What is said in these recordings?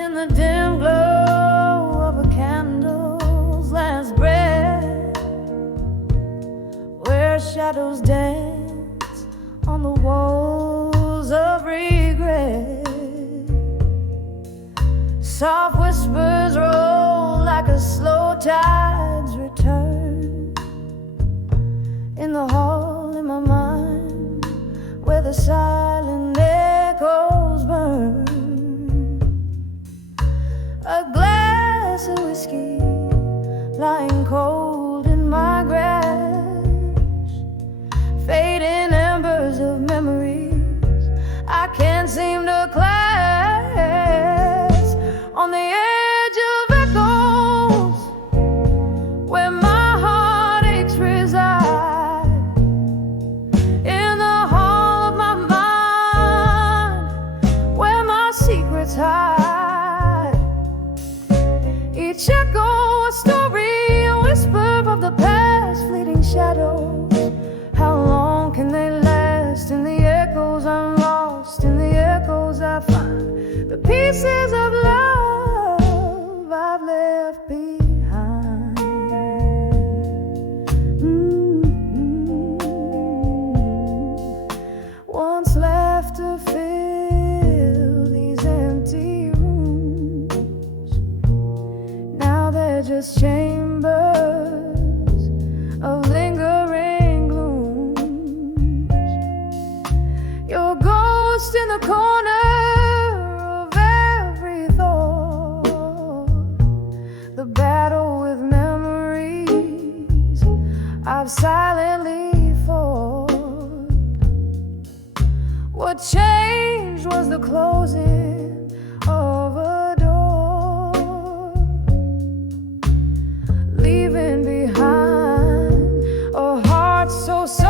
in the dim glow of a candle's last breath, where shadows dance on the walls of regret. Soft whispers roll like a slow tide's return in the hall in my mind, where the silent echoes burn. A glass of whiskey lying cold in my grass, fading embers of memories I can't seem to class. On the edge of echoes, where my heartaches reside, in the hall of my mind, where my secrets hide. Each echo a story, a whisper of the past, fleeting shadows. How long can they last? In the echoes I'm lost, in the echoes I find the pieces of love I've left behind. Once left to fill these empty rooms, now they're just chambers of lingering glooms. Your ghost in the corner of every thought, the battle with memories I've silently fought. What changed was the closing of a door, leaving behind a heart so sore.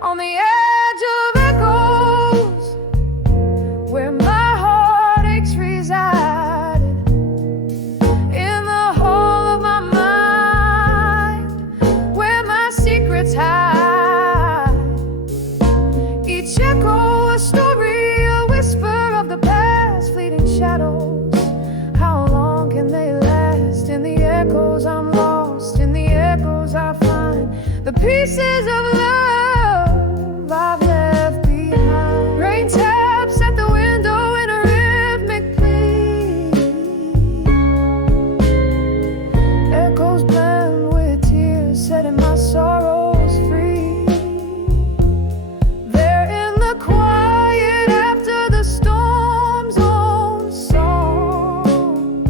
On the edge of echoes, where my heartaches reside, in the hall of my mind, where my secrets hide. Each echo a story, a whisper of the past, fleeting shadows. How long can they last? In the echoes I'm lost, in the echoes I find the pieces of love I've left behind. Rain taps at the window in a rhythmic plea, echoes blend with tears, setting my sorrows free. They're in the quiet after the storm's own song.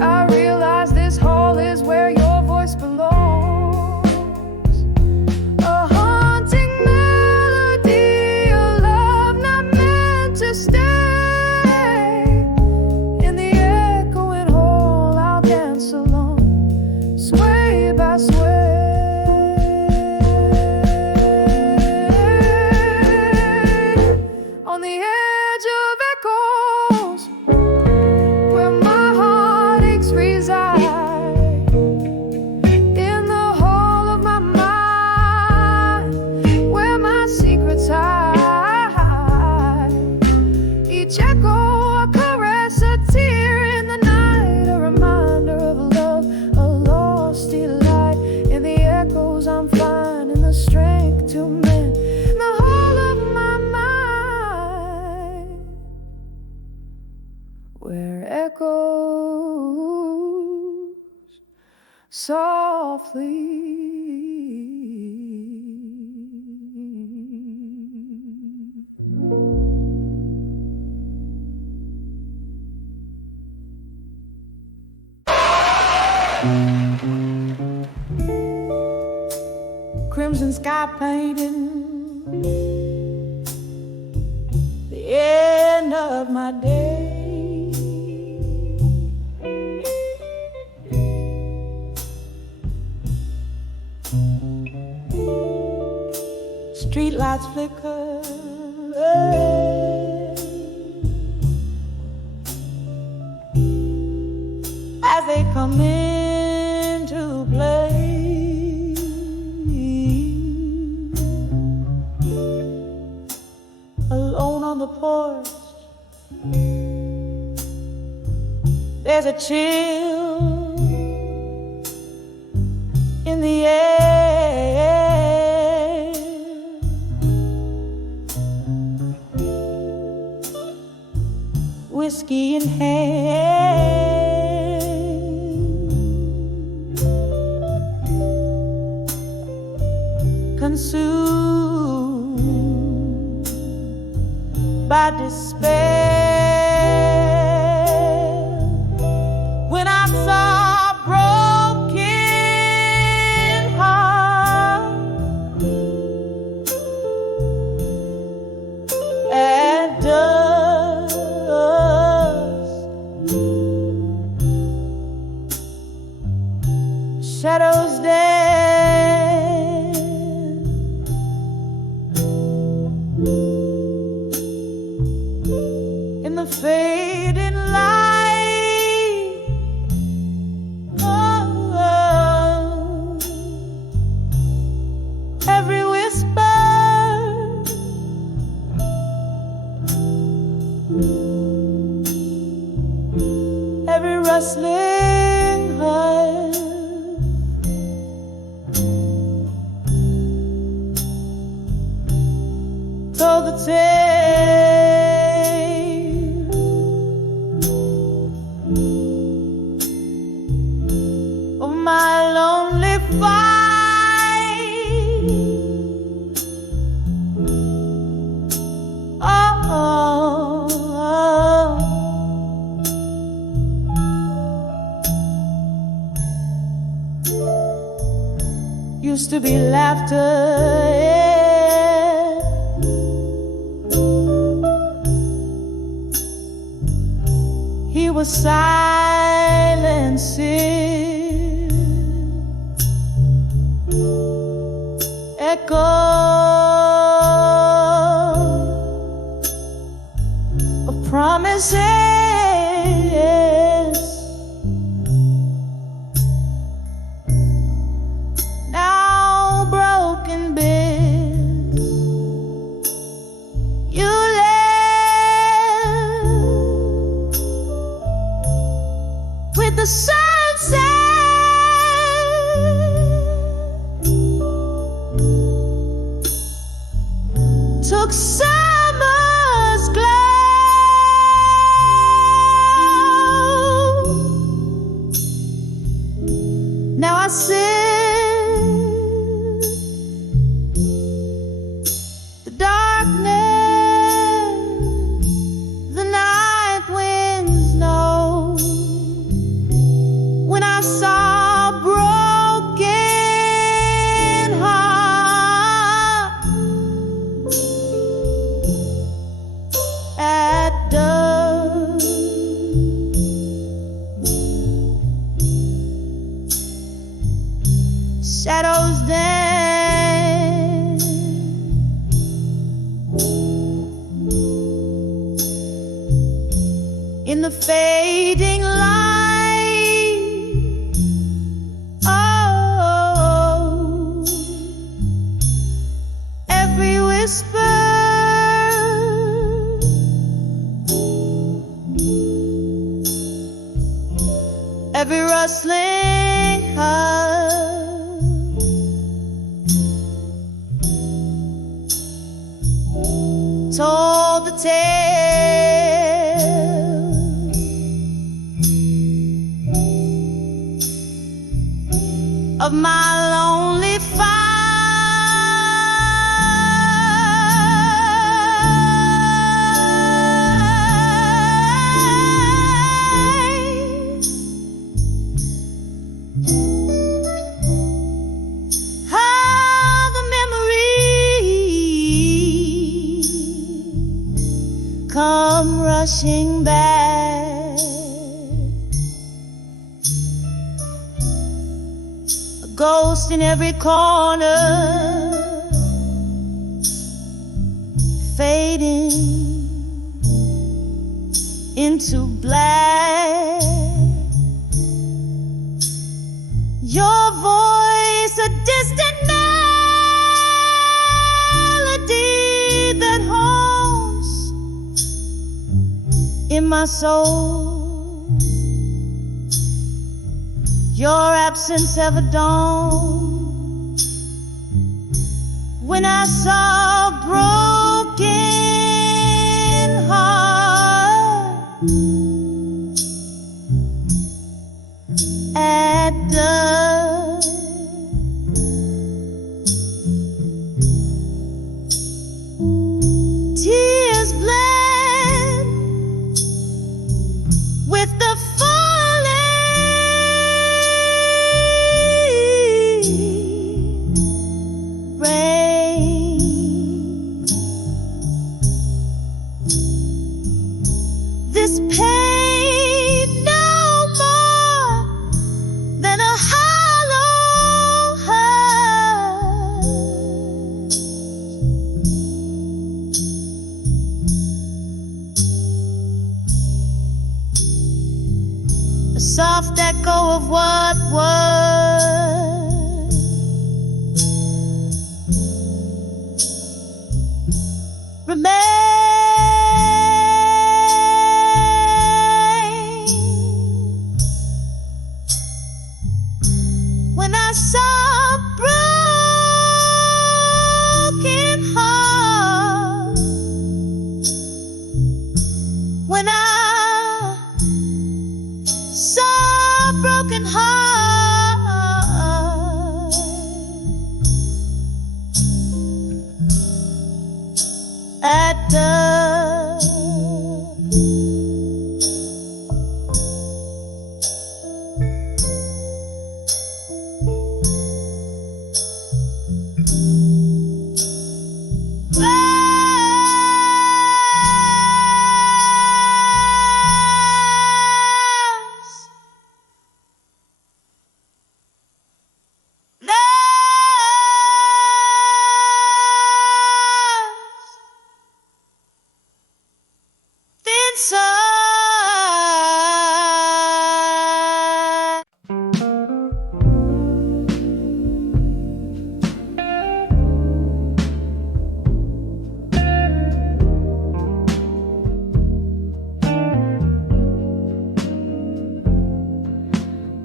I realize this hall is where your voice belongs. A haunting melody, a love not meant to stay. In the echoing hall I'll dance alone, sway by sway. On the edge of echoes, where my heartaches reside, in the hall of my mind, where my secrets hide. Each echo a caress, a tear in the night, a reminder of love, a lost delight. In the echoes I'm finding the strength to mend the hall of my mind, where echoes softly. Crimson sky painting the end of my day. Street lights flicker as they come into play. Alone on porch. There's a chill in the air. Whiskey in hand, consumed by despair. When I saw a broken heart at dusk, shadows dance in the fading light. Oh, every whisper, every rustling hush told the tale of my lonely fight. Oh, used to be laughter, yeah. He was silencing echo of promises. Now broken bits you left with the sunset. Took summer's glow. Now I sit the darkness, the night winds know. When I saw a broken heart at dusk, shadows dance in the fading light. Oh, every whisper, every rustling hush told the tale of my lonely fight. How the memories come rushing back, a ghost in every corner, fading into black. Your voice, a distant melody that haunts my soul. Your absence ever dawned when I saw a broken heart at dusk. Tears blend with the falling rain. This pain no more than a hollow heart. A soft echo of what was, remain when I saw a broken heart, when I saw a broken heart at dusk.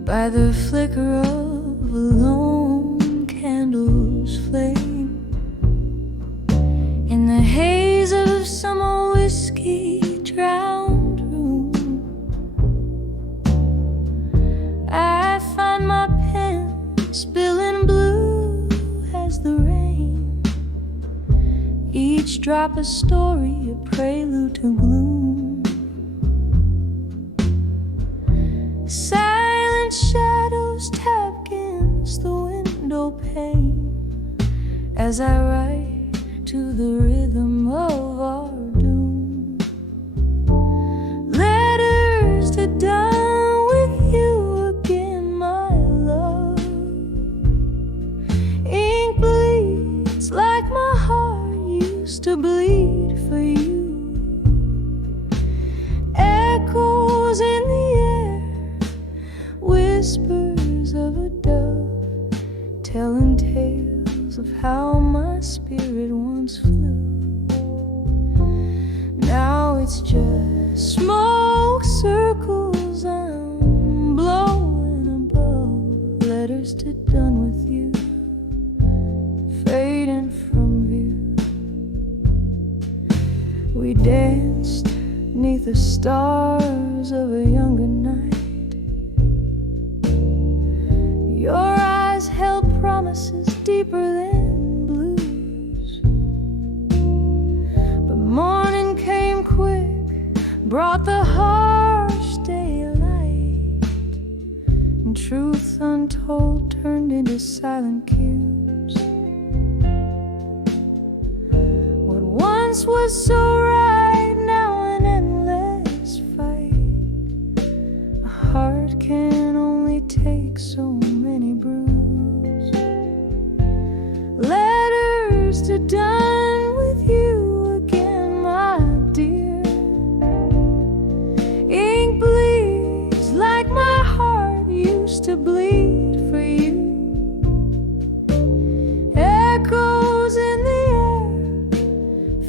By the flicker of a lone candle's flame, in the haze of some old whiskey drowned room, I find my pen spilling blue as the rain, each drop a story, a prelude to gloom. Silent shadows tap against the window pane as I write to the rhythm of our doom. Letters to done with you again, my love. Ink bleeds like my heart used to bleed for you. Echoes in the air, whispers of a dove, telling tales of how my spirit once flew. Now it's just smoke circles I'm blowing above, letters to done with you, fading from view. We danced 'neath the stars of a younger night. Your eyes held promises deeper than blues, but morning came quick, brought the harsh daylight, and truth untold turned into silent cues. What once was so right, now an endless fight. A heart can only take so many brews. Letters to done with you again, my dear. Ink bleeds like my heart used to bleed for you. Echoes in the air,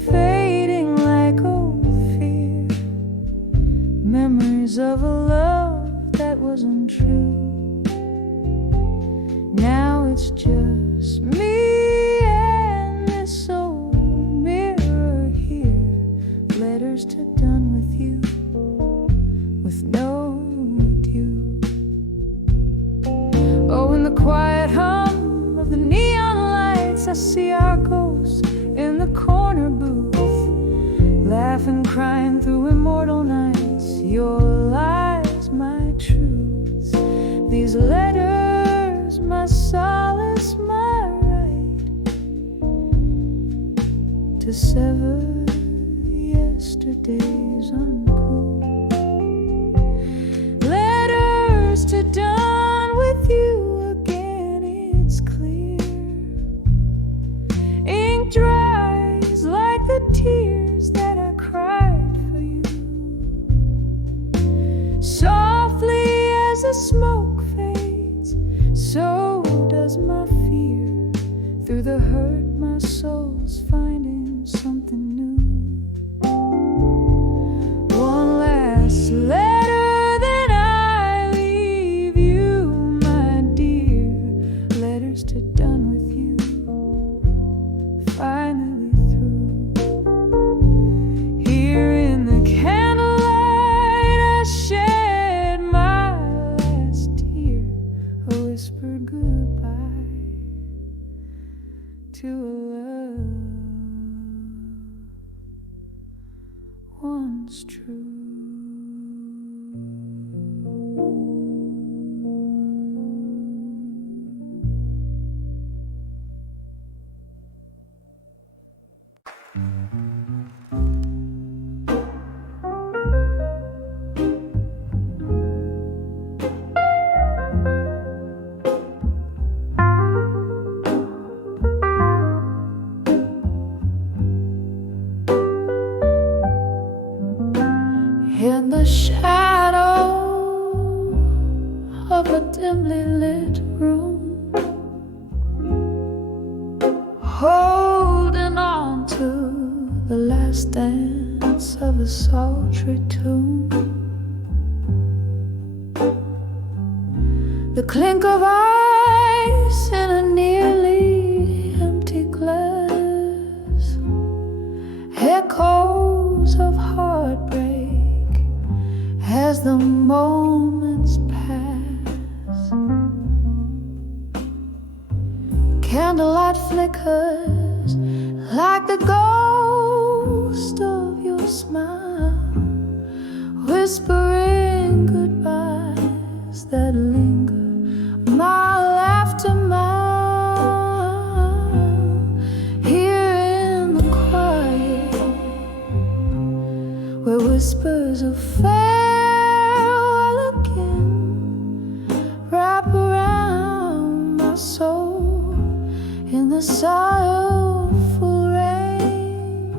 fading like laughing, crying through immortal nights. Your lies, my truths. These letters, my solace, my right to sever yesterday's uncool. Letters to done with you again, it's clear. Ink dries like the tears that I cried for you. Softly as the smoke fades, so does my fear. Through the hurt, my soul's finding something new. One last letter, then I leave you, my dear. Letters to done with you, finally through. Here in the candlelight, I shed my last tear, a whispered goodbye to a love once true. In the shadow of a dimly lit room, holding on to the last dance of a sultry tune, the clink of ice in a nearly empty glass, echoes of heartbreak as the moments pass. Candlelight flickers like the ghost of your smile, whispering goodbyes that linger mile after mile. Here in the quiet, where whispers of farewell again wrap around my soul in the sorrowful rain.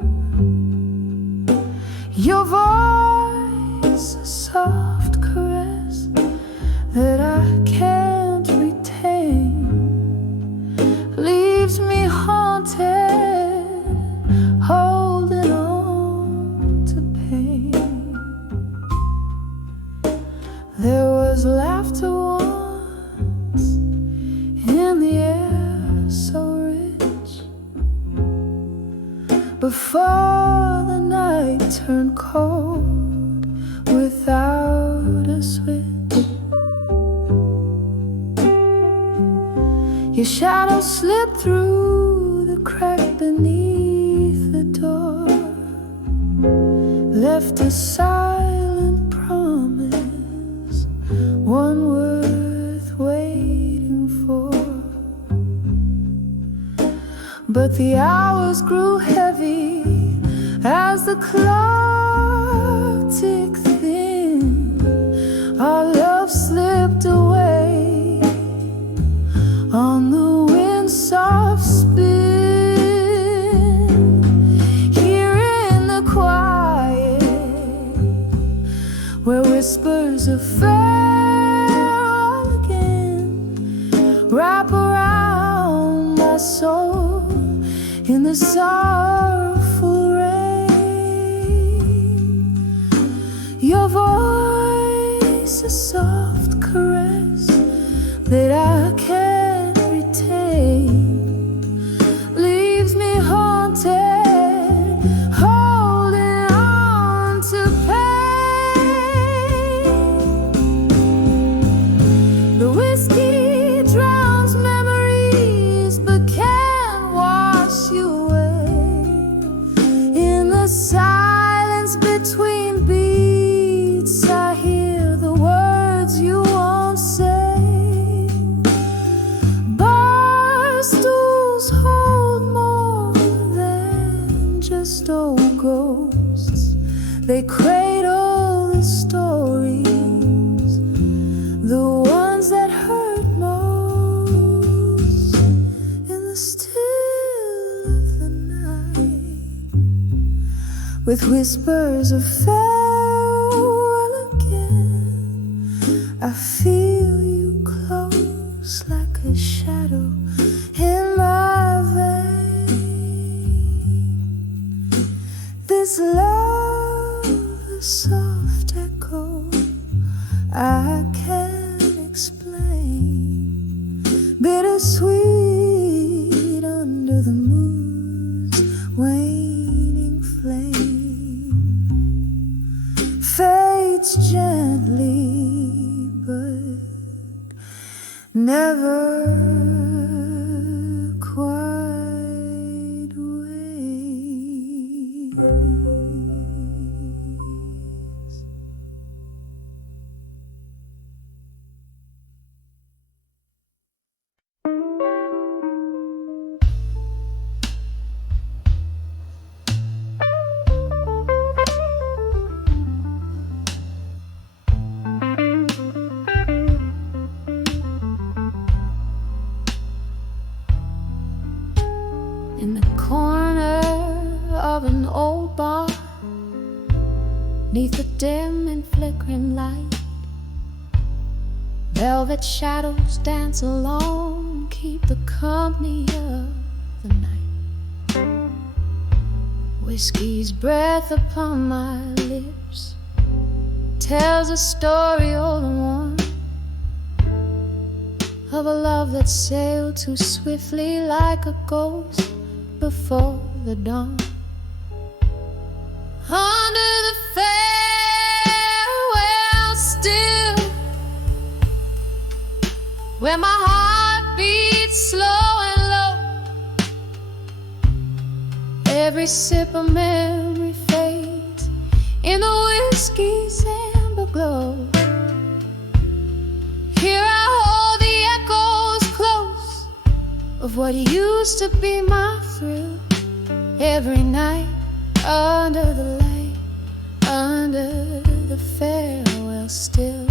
Your voice, a soft caress that I can't retain, leaves me haunted, holding on to pain. There was laughter once in the air so rich, before the night turned cold without a switch. Your shadow slipped through the crack beneath the door, left a silent promise, one worth waiting for. But the hours grew heavy as the clock ticked thin. Our love slipped away on the wind's soft spin. Here in the quiet, where whispers of farewell again wrap around my soul in the sorrowful rain. Your voice, a soft caress that I can't retain, leaves me haunted, holding on to pain. The whiskey drowns memories but can't wash you away. In the silence silence between beats, I hear the words you won't say. Bar stools hold more than just old ghosts. They cradle the stories, the ones that hurt most, in the still of the night, with whispers of farewell again. I feel you close like a shadow in my vein. This love, a soft echo I can't explain, bittersweet under the moon's waning flame, fades gently but never quite wanes. In the corner of an old bar, neath the dim and flickering light, velvet shadows dance along, keep the company of the night. Whiskey's breath upon my lips tells a story old and worn, of a love that sailed too swiftly like a ghost before the dawn. Under the farewell still, where my heart beats slow and low, every sip of memory fades in the whiskey's amber glow. Here I hold the echoes close of what used to be my thrill, every night under the light, under the farewell still.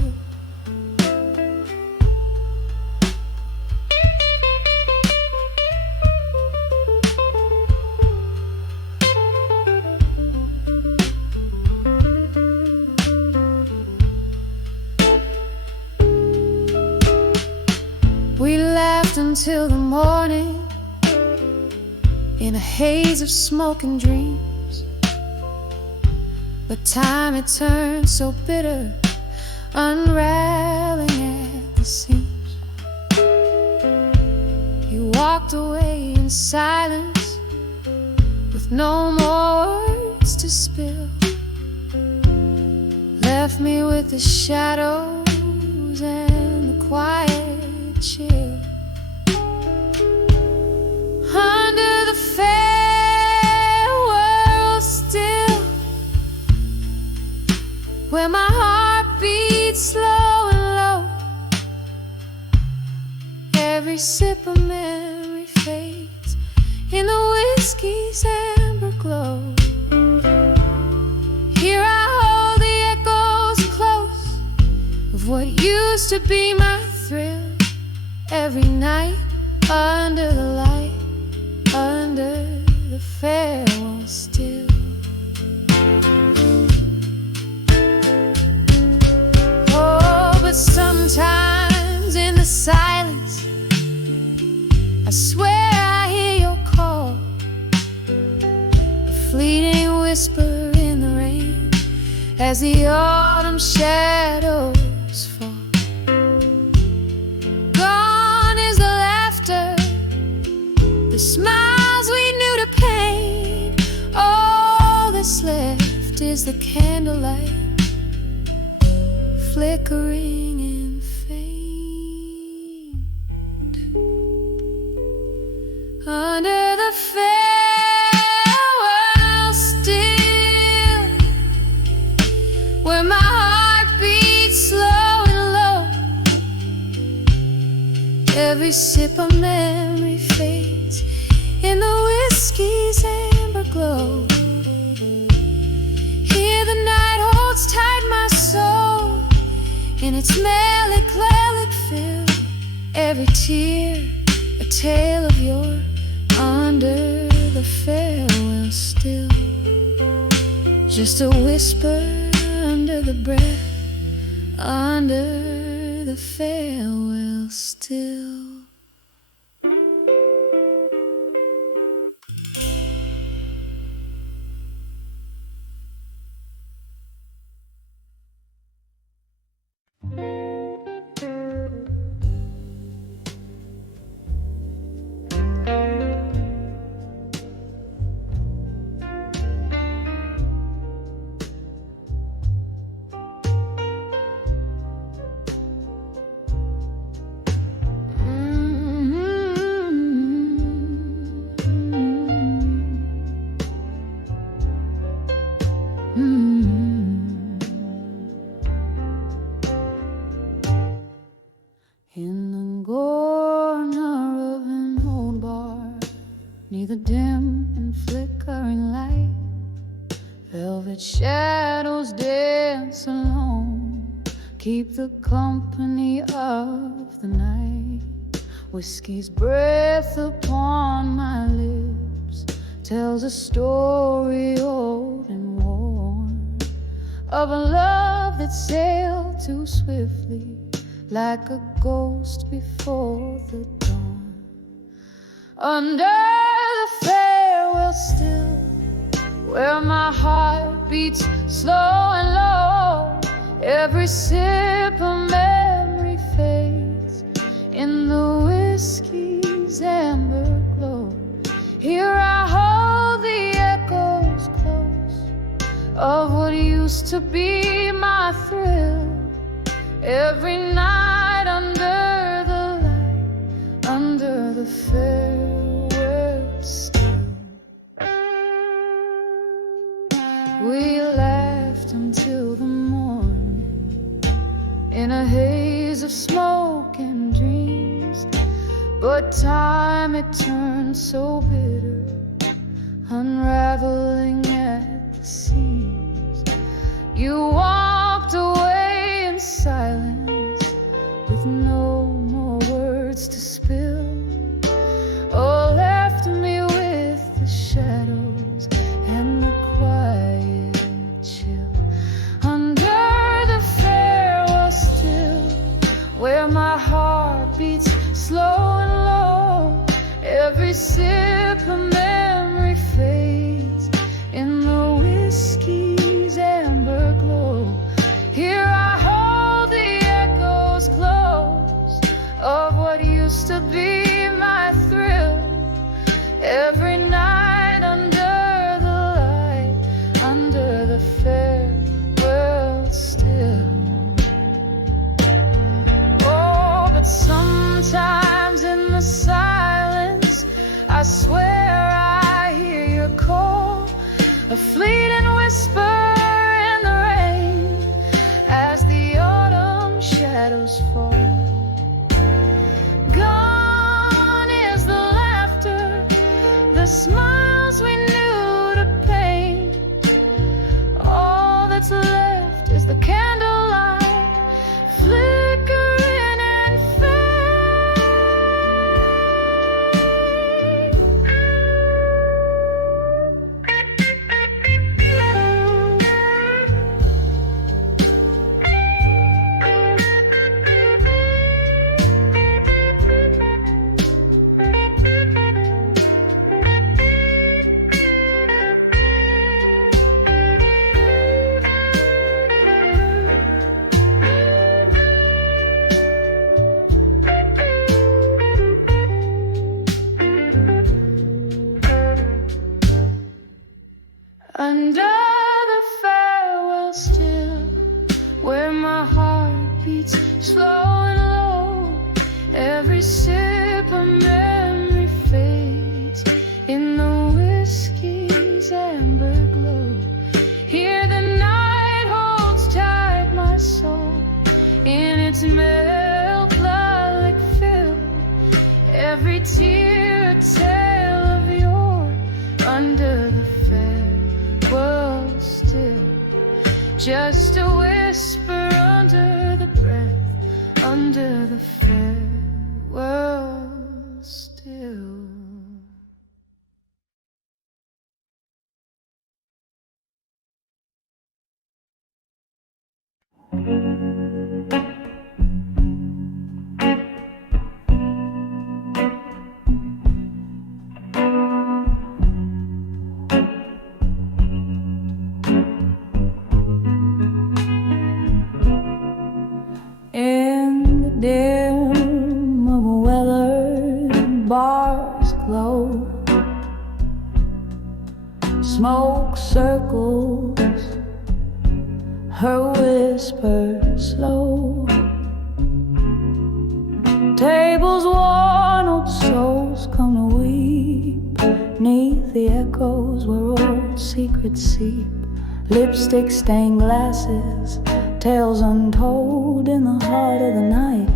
We laughed until the morning in a haze of smoke and dreams, but time it turned so bitter, unraveling at the seams. You walked away in silence with no more words to spill, left me with the shadows and the quiet chill. Under the farewell still, where my heart beats slow and low, every sip of memory fades in the whiskey's amber glow. Here I hold the echoes close of what used to be my thrill, every night under the light, under the farewell still. Oh, but sometimes in the silence I swear I hear your call, a fleeting whisper in the rain as the autumn shadows fall. The smiles we knew to pain, all that's left is the candlelight, flickering and faint. Under the farewell still, Every sip of memory fades in the whiskey's amber glow. Here the night holds tight my soul in its melancholic fill. Every tear a tale of yore under the farewell still. Just a whisper under the breath, under the farewell still. In the corner of an old bar, neath the dim and flickering light, velvet shadows dance alone, keep the company of the night. Whiskey's breath upon my lips tells a story old and worn, of a love that sailed too swiftly, like a ghost before the dawn. Under the farewell still, where my heart beats slow and low, every sip of memory fades in the whiskey's amber glow. Here I hold the echoes close of what used to be my thrill. Every night under the light, under the farewell still. We laughed until the morning in a haze of smoke and dreams, but time it turned so bitter, unraveling at the seams. You walked away in silence with no more words to spill. Oh, left me with the shadows and the quiet chill. Under the farewell still, where my heart beats slow and low, every sip of memory fades in the whiskey's amber glow. Here I hold the echoes close of what used to be my thrill. Every night under the light, under the farewell still. Oh, but sometimes in the silence, I swear I hear your call, a fleeting whisper in the rain as the autumn shadows fall. Gone is the laughter, the smiles we knew to paint. All that's left is the candlelight flickering and under the farewell still, where my heart beats slow and low, every sip of memory fades in the whiskey's amber glow. Here the night holds tight my soul in its melancholic fill. every tear a tale of yore. Under the farewell still, just a whisper under the breath. Under the farewell still. In the dim of a weathered bar's glow, smoke circles, her whisper slow. Tables worn, old souls come to weep. Neath the echoes where old secrets seep. Lipstick stained glasses, tales untold. In the heart of the night,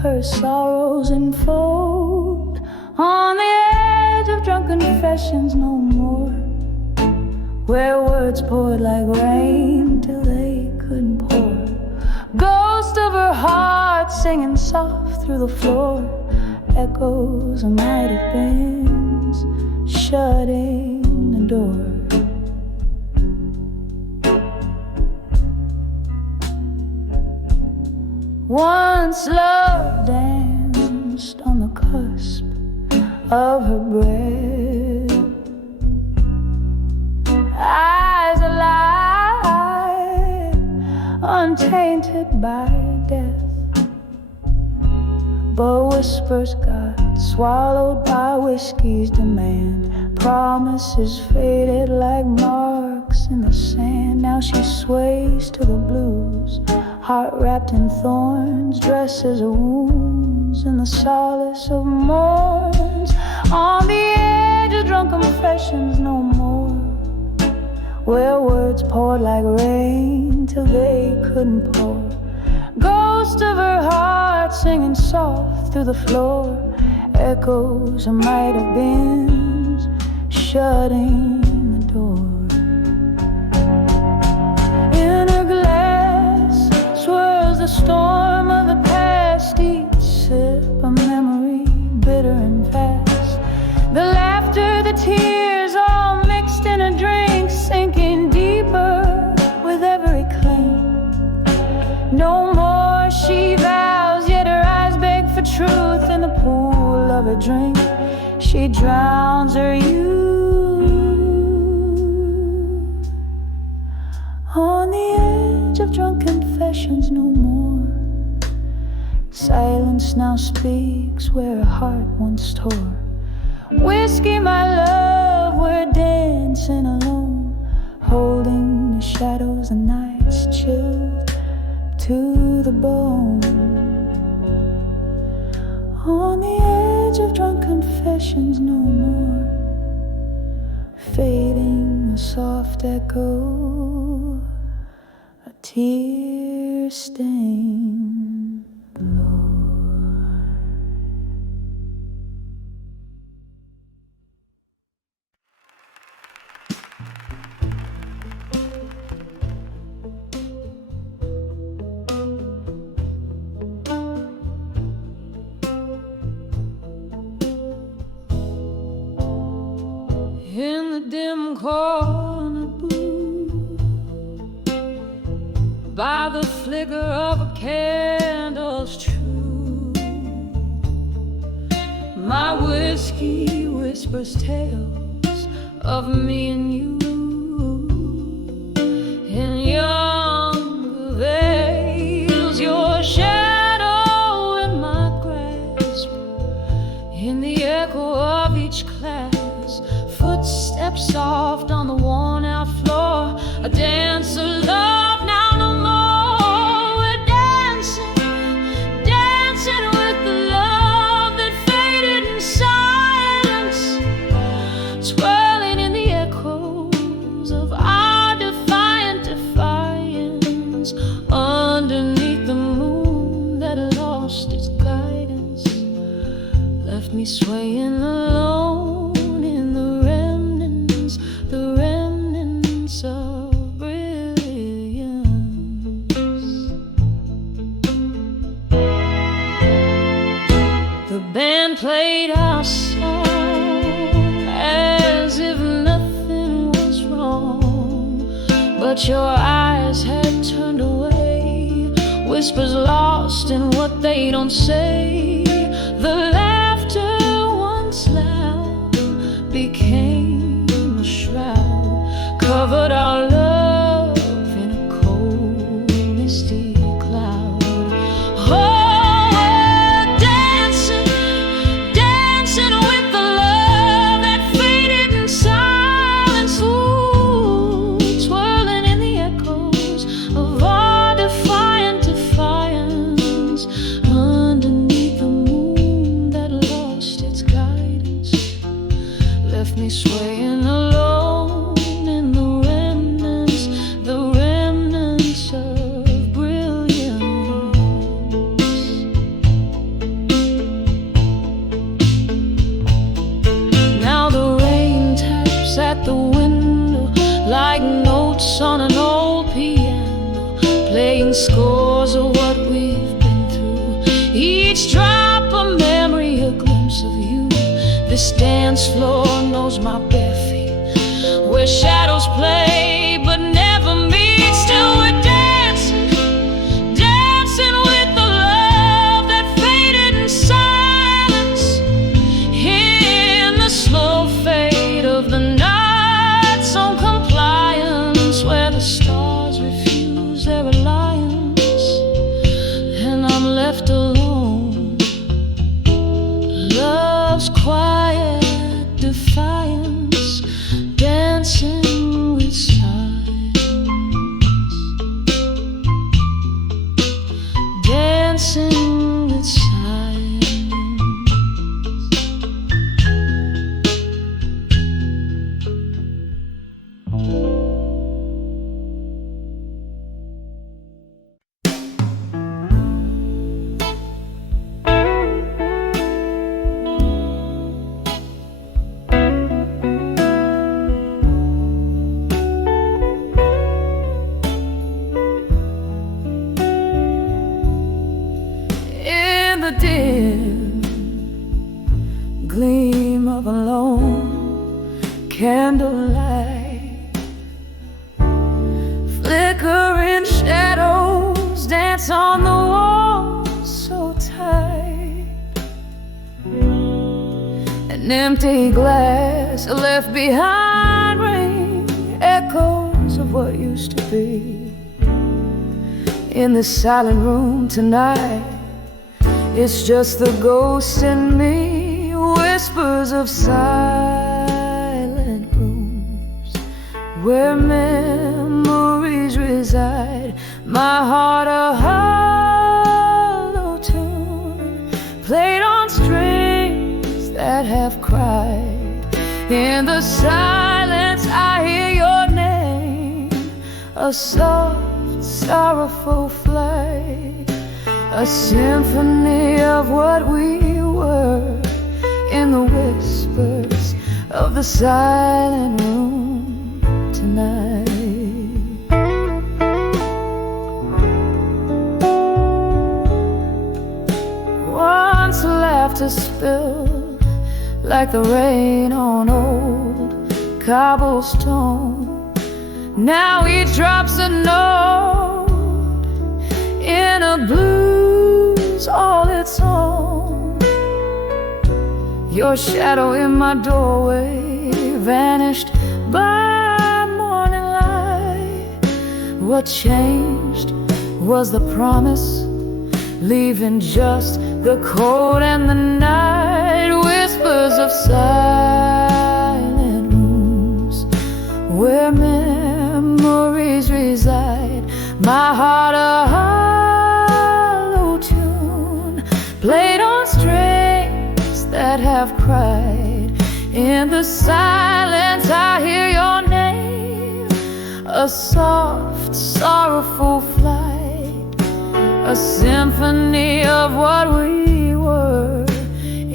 her sorrows unfold. On the edge of drunken confessions no more, where words poured like rain till they couldn't pour. Ghost of her heart singing soft through the floor. Echoes of mighty bands shutting the door. Once love danced on the cusp of her breath, eyes alive, untainted by death. But whispers got swallowed by whiskey's demand. Promises faded like marks in the sand. Now she sways to the blues, heart wrapped in thorns, dresses her wounds in the solace of mourns. On the edge of drunken confessions no more, where words poured like rain till they couldn't pour. Ghost of her heart singing soft through the floor. Echoes of might have been shutting the door. In her glass swirls the storm of the past. Each sip a memory, bitter and fast. The laughter, the tears, all mixed in a drink, sinking deeper with every clink. No more she vows, yet her eyes beg for truth. In the pool of her drink, she drowns her youth. On the edge of drunk confessions no more, silence now speaks where her heart once tore. Whiskey, my love, we're dancing alone, holding the shadows the nights chilled to the bone. On the edge of drunk confessions no more, fading a soft echo, a tear-stained floor. In the dim corner booth, by the flicker of a candle's true, my whiskey whispers tales of me and you. In younger veils, your shadow in my grasp. In the echo of each class, footsteps soft on the worn-out floor. A dance of love, now no more. We're dancing, dancing with the love that faded in silence, swirling in the echo me swaying alone in the remnants of brilliance. The band played our song as if nothing was wrong, but your eyes had turned away, whispers lost in what they don't say. The laughter once loud became a shroud, covered our love in a cold, misty cloud. Oh, we're dancing, dancing with the love that faded in silence. Ooh, twirling in the echoes of our defiance underneath the moon that lost its guidance, left me swaying alone in the remnants of brilliance. Now the rain taps at the window like notes on an old piano, playing scores of what we've been through. Each drop a memory, a glimpse of you. This dance floor knows my bare feet, where shadows play but never meet. Still we're dancing, dancing with the love that faded in silence, in the slow fade of the night's own compliance, where the stars refuse their alliance and I'm left alone. Love's quiet defiance, dancing with silence, dancing with silence. In the dim gleam of a lone candlelight, flickering shadows dance on the walls so tight. An empty glass left behind ring echoes of what used to be. In this silent room tonight, it's just the ghost in me, whispers of silent rooms where memories reside. My heart a hollow tune, played on strings that have cried. In the silence I hear your name, a soft, sorrowful flight, a symphony of what we were, in the whispers of the silent room tonight. Once laughter spilled like the rain on old cobblestone, now each drop's a note in a blues all its own. Your shadow in my doorway vanished by morning light. What changed was the promise, leaving just the cold and the night. Whispers of silent rooms where memories reside. My heart a hollow tune, played on strings that have cried. In the silence I hear your name, a soft, sorrowful flight, a symphony of what we were,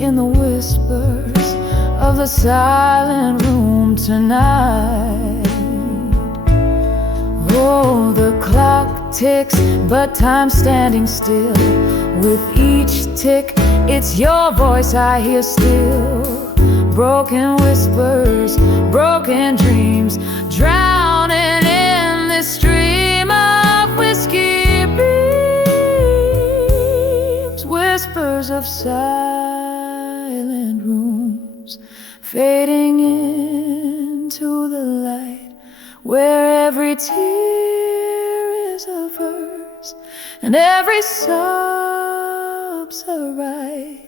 in the whisper whispers of the silent room tonight. Oh, the clock ticks, but time's standing still. With each tick, it's your voice I hear still. Broken whispers, broken dreams, drowning in this stream of whiskey beams. Whispers of silent rooms, fading into the light, where every tear is a verse and every sob's a right,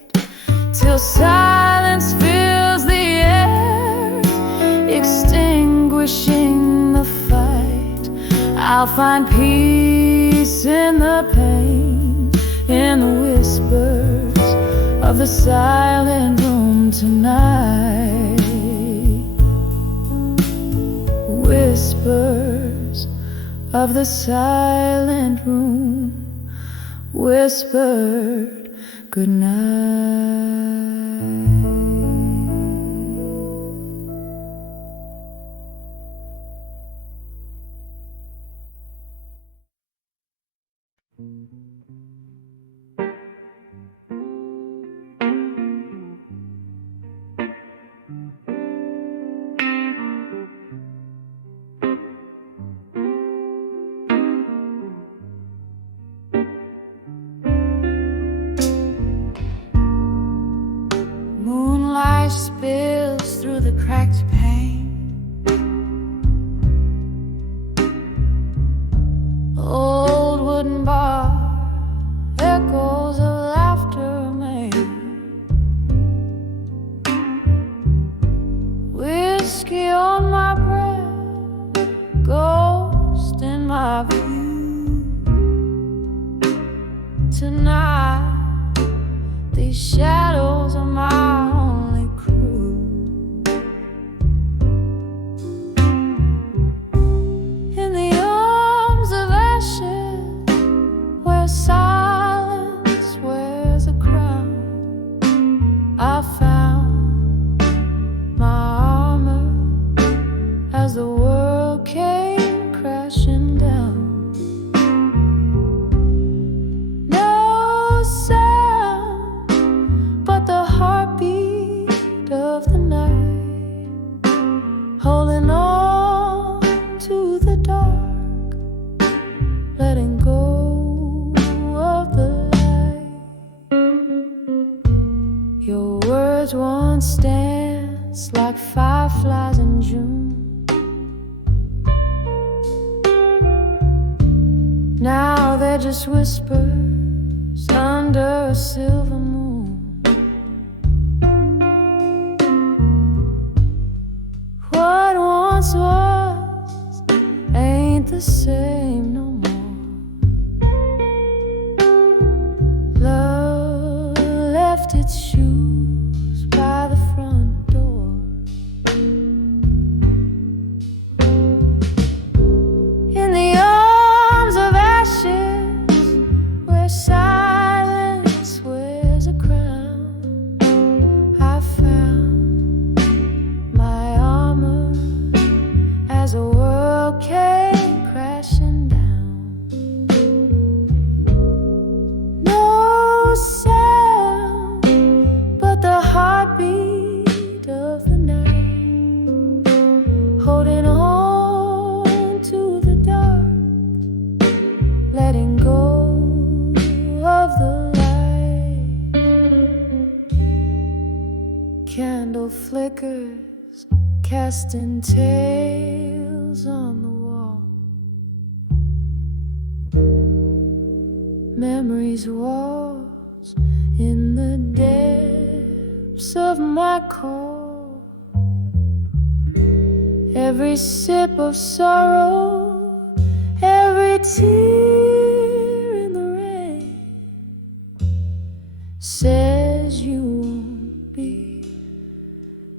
till silence fills the air, extinguishing the fight. I'll find peace in the pain, in the whispers of the silent room tonight. Whispers of the silent room, whispered goodnight. Moonlight spills through the cracked pane. Old wooden bar, echoes of laughter remain. Whiskey on my breath, ghost in my view. Tonight, these shadows are my only crew. In the arms of ashes, where silence wears a crown, I found my armor as the world came crashing down. No sound but the heartbeat of the night, holding on to the dark, letting go of the light. Your words once danced like fireflies in June. Now they're just whispers under a silver moon. What once was ain't the same no more. Love left its shoes by the front door. In the arms of ashes, where silence wears a crown, I found my armor as the world came crashing down. No sound but the heartbeat of the night, holding on to the dark, letting go of the light. Candle flickers, casting tales on the wall. Memories waltz in the depths of my core. Every sip of sorrow, every tear in the rain, says you won't be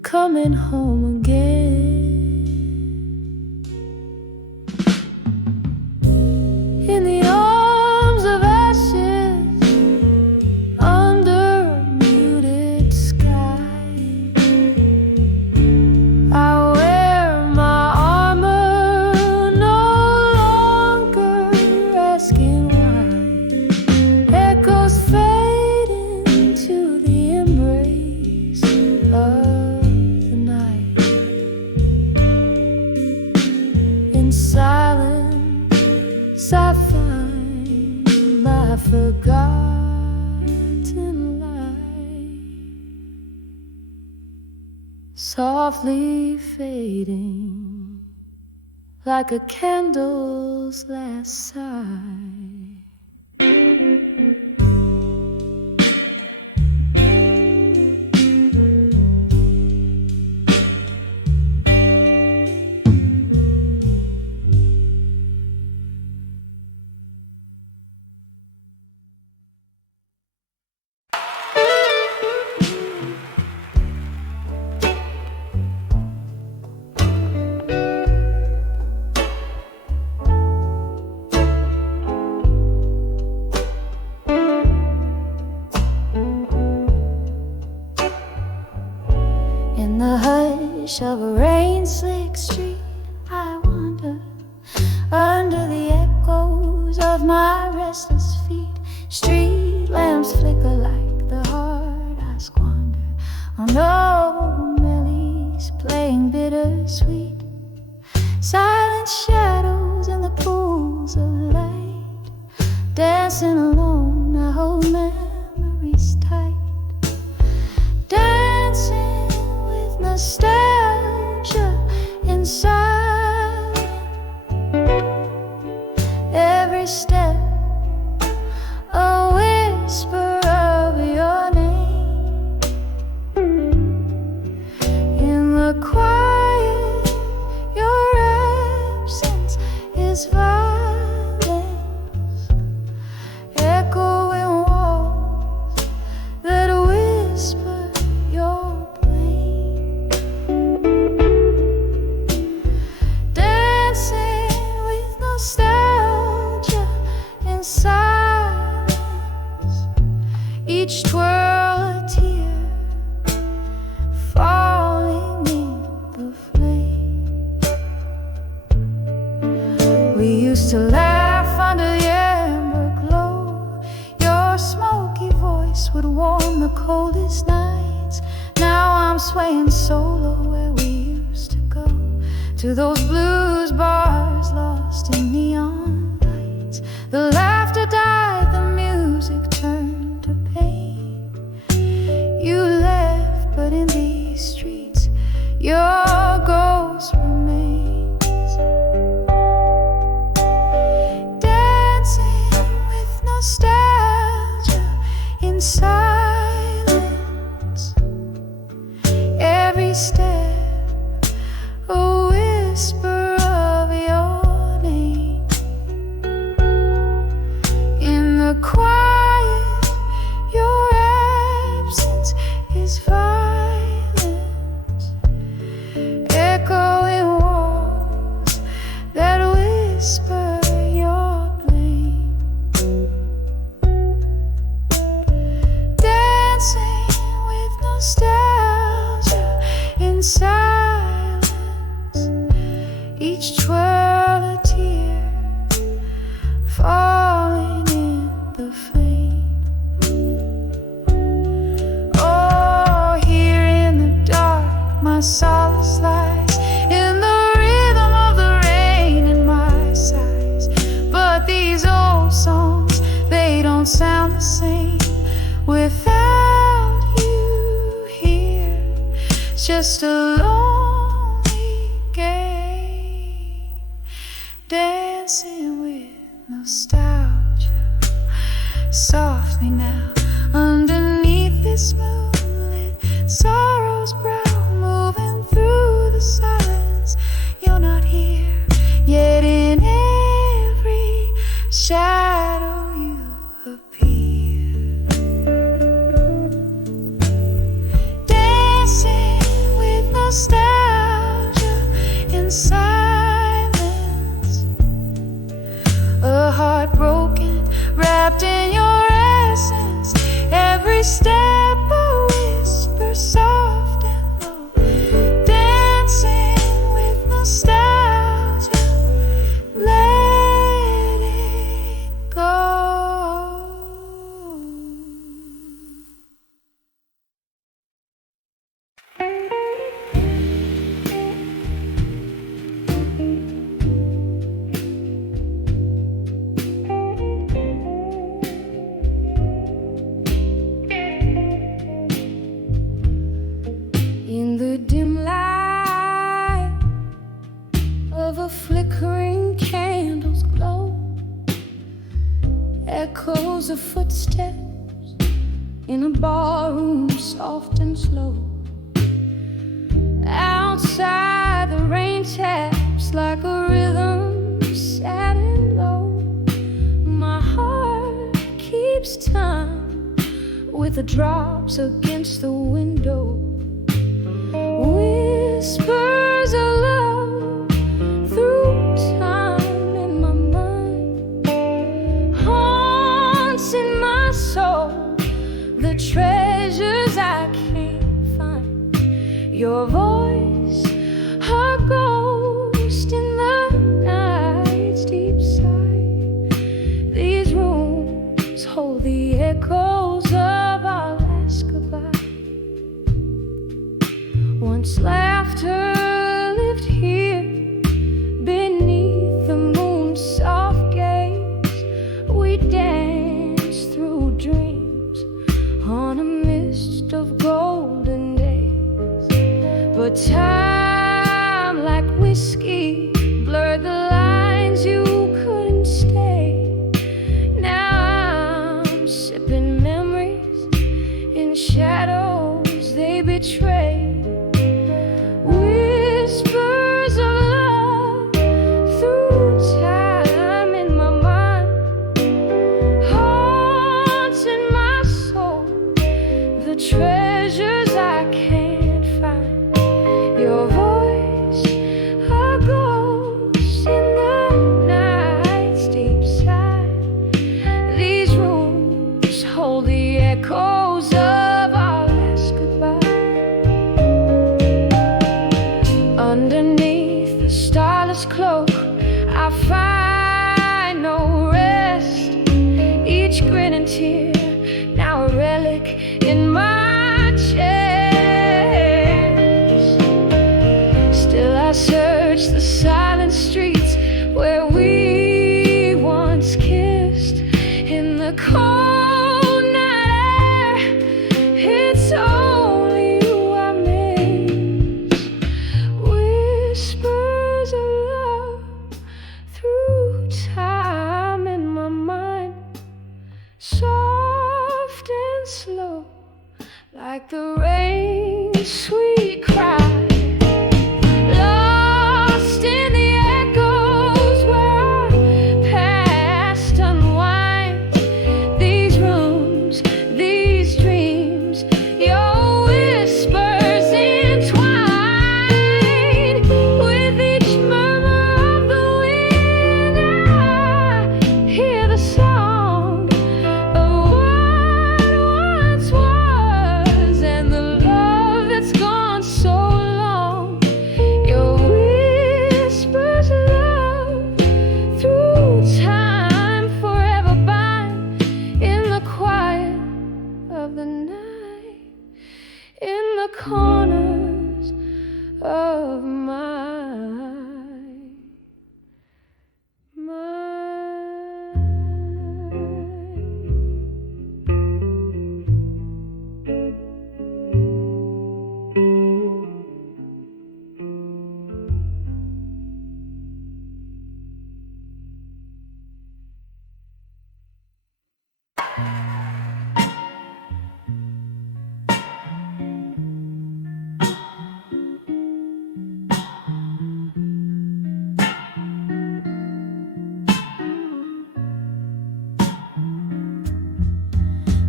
coming home again. In the arms of ashes, under a muted sky, forgotten light, softly fading like a candle's last sigh. In the hush of a rain-slick street, I wander under the echoes of my restless feet. Street lamps flicker like the heart I squander on old melodies playing bittersweet. Silent shadows in the pools of light, dancing alone, I hold memories tight. Dancing with nostalgia inside every step, a whisper of your name. In the quiet, your absence is violence, echoing walls that whisper your blame. Dancing with nostalgia in silence, each twirl a tear falling in the flame. We used to laugh under the amber glow. Your smoky voice would warm the coldest nights. Now I'm swaying solo where we used to go, to those blues bars lost in neon lights. The laughter died, the music turned to pain. You left, but in these streets your ghost remains. Dancing with nostalgia in silence, every step a whisper of your name. In the quiet, your absence is violence, echoing walls that whisper your blame. Dancing with nostalgia in silence, each twirl a tear falling in the flame. Oh, here in the dark, my solace lies in the rhythm of the rain and my sighs. But these old songs, they don't sound the same without you here. It's just a lonely game, dancing with nostalgia softly now underneath this moonlit sorrow's brow, moving through the silence. You're not here, yet in every shadow you appear. Dancing with nostalgia in silence, a heart broken, wrapped in your essence. Every step a whisper soft and low. Dancing with nostalgia, let it go. Echoes of footsteps in a ballroom, soft and slow. Outside the rain taps like a rhythm, sad and low. My heart keeps time with the drops against the window. Whispers of love through time in my mind, haunts in my soul, the treasures I can't find. Your voice, a ghost in the night's deep sigh. These rooms hold the echoes of our last goodbye. Once laughter lived here beneath the moon's soft gaze. We danced through dreams on a mist of golden days. But time, like whiskey, blurred the lines, you couldn't stay. Now I'm sipping memories in shadows they betray. Whispers of love through time in my mind, haunts in my soul, the treasures I can't find. Your voice, a ghost in the night's deep sigh. These rooms hold the echoes of our last goodbye. Underneath the starless cloak, I find no rest. Each grin and tear, now a relic in my chest. Still I search the silent streets where we once kissed. In the cold night air, it's only you I miss. Whispers of love through time in my mind, soft and slow, like the rain's sweet cry. Lost in the echoes where our past unwinds. These rooms, these dreams, your whispers entwined. With each murmur of the wind, I hear the song of what once was, and the love that's gone so long. Your whispers, love, through time forever bind. In the quiet of the night, in the corners of my mind.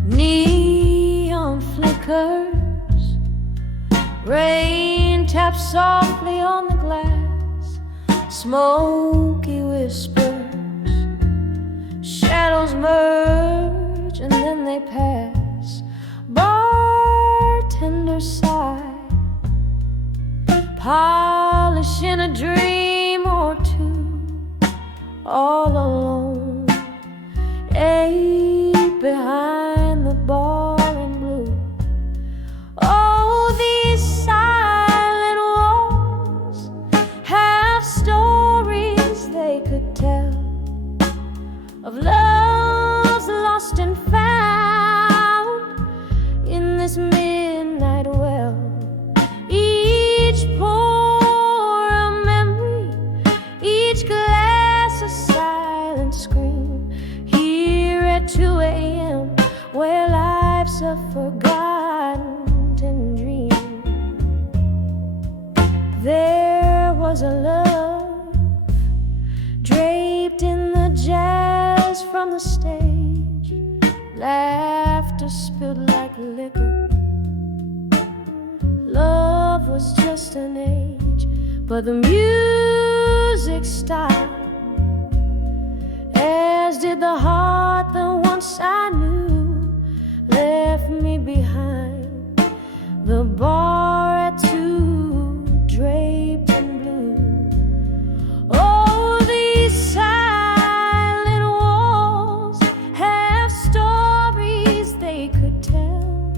Neon flickers, rain taps softly on the glass, smoky whispers, shadows merge and then they pass. Bartender sigh, polishing a dream or two, all alone, eight behind the bar in blue. Oh, these silent walls have stories they could tell of loves lost and found in this midnight well. Each pour a memory, each glass a silent on the stage, laughter spilled like liquor. Love was just an age, but the music stopped, as did the heart that once I knew left me behind. The bar at 2, draped in blue. Oh, these silent walls have stories they could tell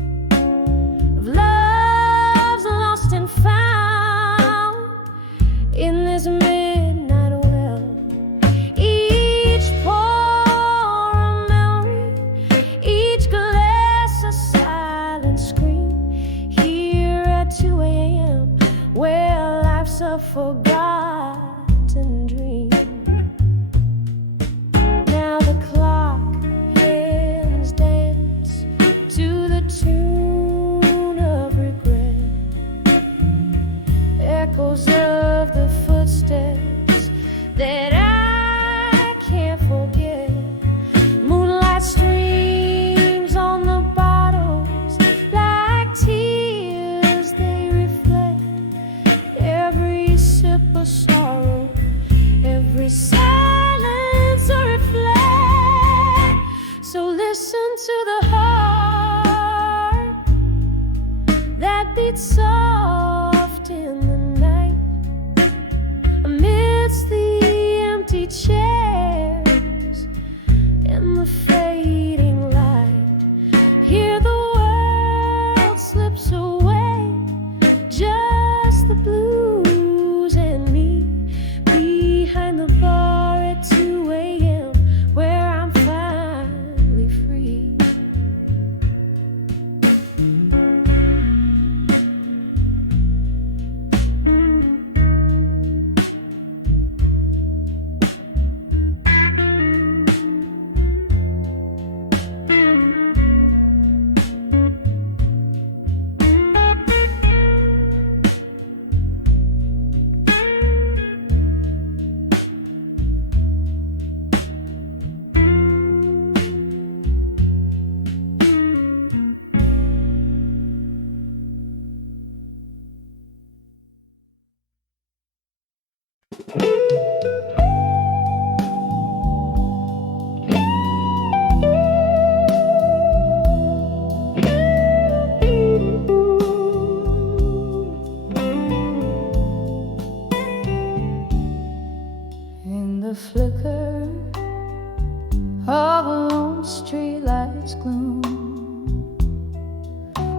of loves lost and found in this midnight well. Each pour a memory, each glass a silent scream. Here at 2 a.m., where life's a forgotten dream. Now the clock hands dance to the tune of regret, echoes of the footsteps that I can't forget. Moonlight streams on the bottles like tears they reflect. Every sip a sorrow, every silence a reflect. So listen to the heart that beats soft in the night, amidst the empty chairs and the fading light. Here the world slips away, just the blues and me, behind the bar at 2 a.m., where I'm finally free. In the flicker of a lone streetlight's gloom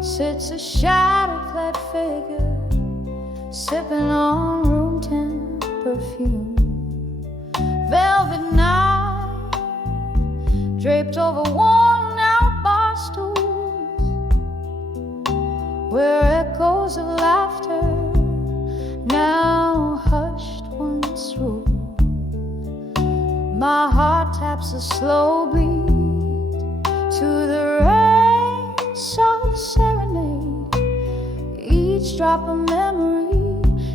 sits a shadow-clad figure, sipping on room temp perfume. Velvet night draped over worn-out bar stools, where echoes of laughter now hushed once rule. My heart taps a slow beat to the rain, soft serenade, each drop a memory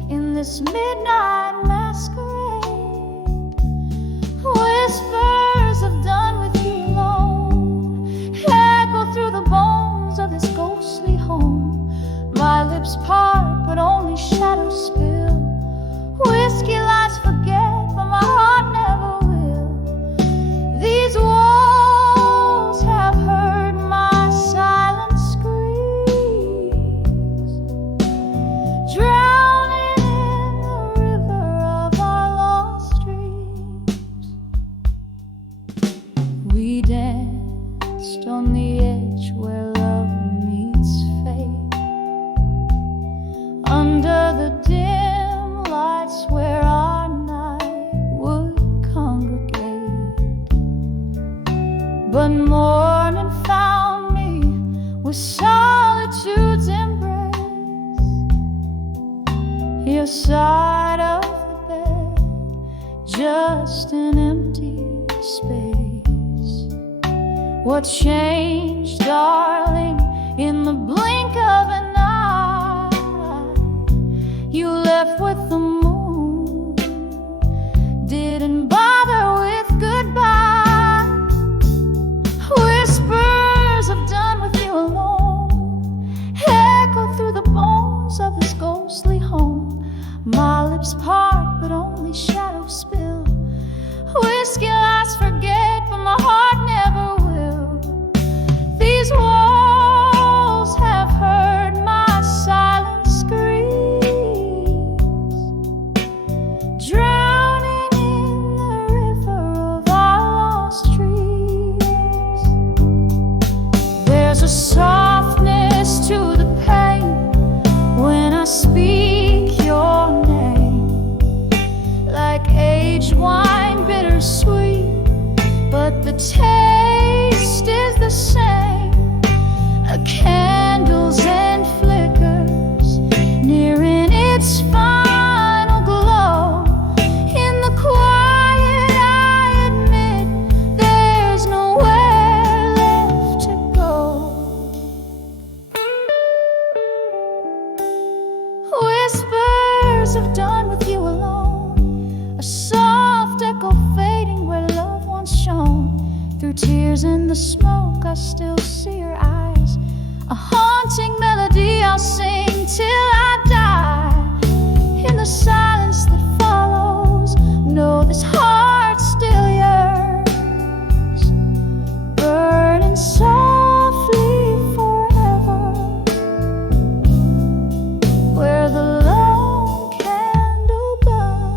in this midnight masquerade. Whispers of done with you alone echo through the bones of this ghostly home. My lips part, but only shadows spill. Whiskey lies forget, but my heart never will. These walls have heard my silent screams, drowning in the river of our lost dreams. We danced on the edge where love meets fate, under the dim lights where our night would congregate. But morning found me with solitude's embrace, your side of the bed, just an empty space. What changed, darling, in the blink of an eye? You left with the moon, didn't bother with goodbye. Whiskey lies forget, but my heart never will. These walls have heard my silent screams, drowning in the river of our lost trees. There's a softness to the pain when I speak your name, like aged wine, bittersweet, but the taste is the same. Candles and flickers nearing its final glow. In the quiet I admit there's nowhere left to go. Whispers of dawn with you alone, a soft echo fading where love once shone. Through tears and the smoke I still see your eyes, a haunting melody I'll sing till I die. In the silence that follows, know this heart still yearns, burning softly forever, where the lone candle burns.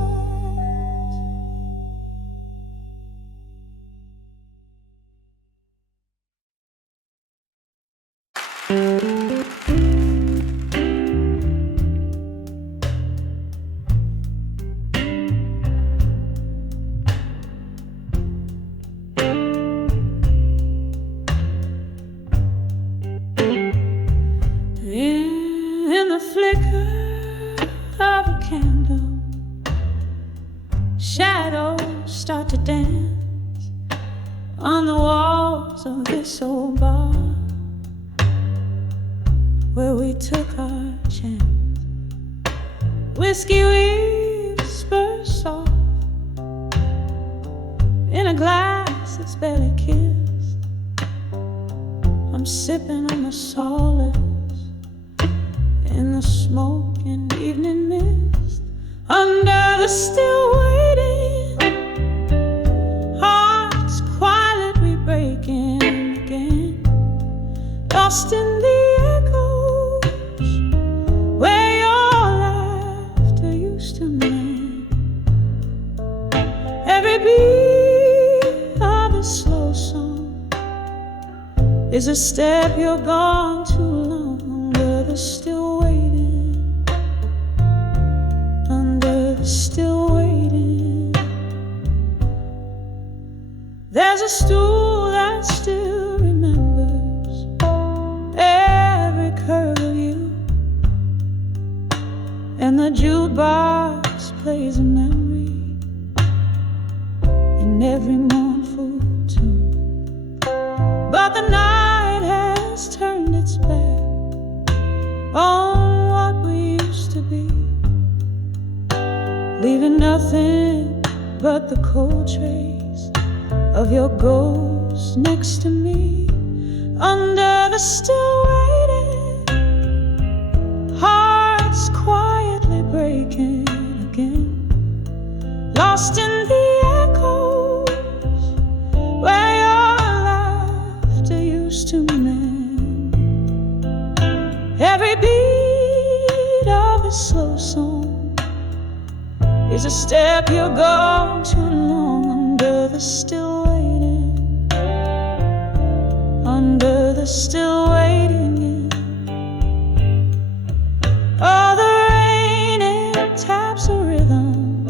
In the flicker of a candle, shadows start to dance on the walls of this old bar where we took our chance. Whiskey whispers soft in a glass that's barely kissed. I'm sipping on the solace in the smoke and evening mist, under the still waiting, hearts quietly breaking again, lost in the echoes where your laughter used to mend. Every beat of a slow song is a step you're gone too long. Under the still waiting, under the still waiting. There's a stool that still remembers every curve of you, and the jukebox plays a memory in every mournful tune. But the night has turned its back on what we used to be, leaving nothing but the cold trace of your ghost next to me. Under the still waiting, hearts quietly breaking again, lost in the echoes where your laughter used to mend. Every beat of a slow song is a step you're gone too long. Under the still waiting, under the still waiting. Oh, the rain, it taps a rhythm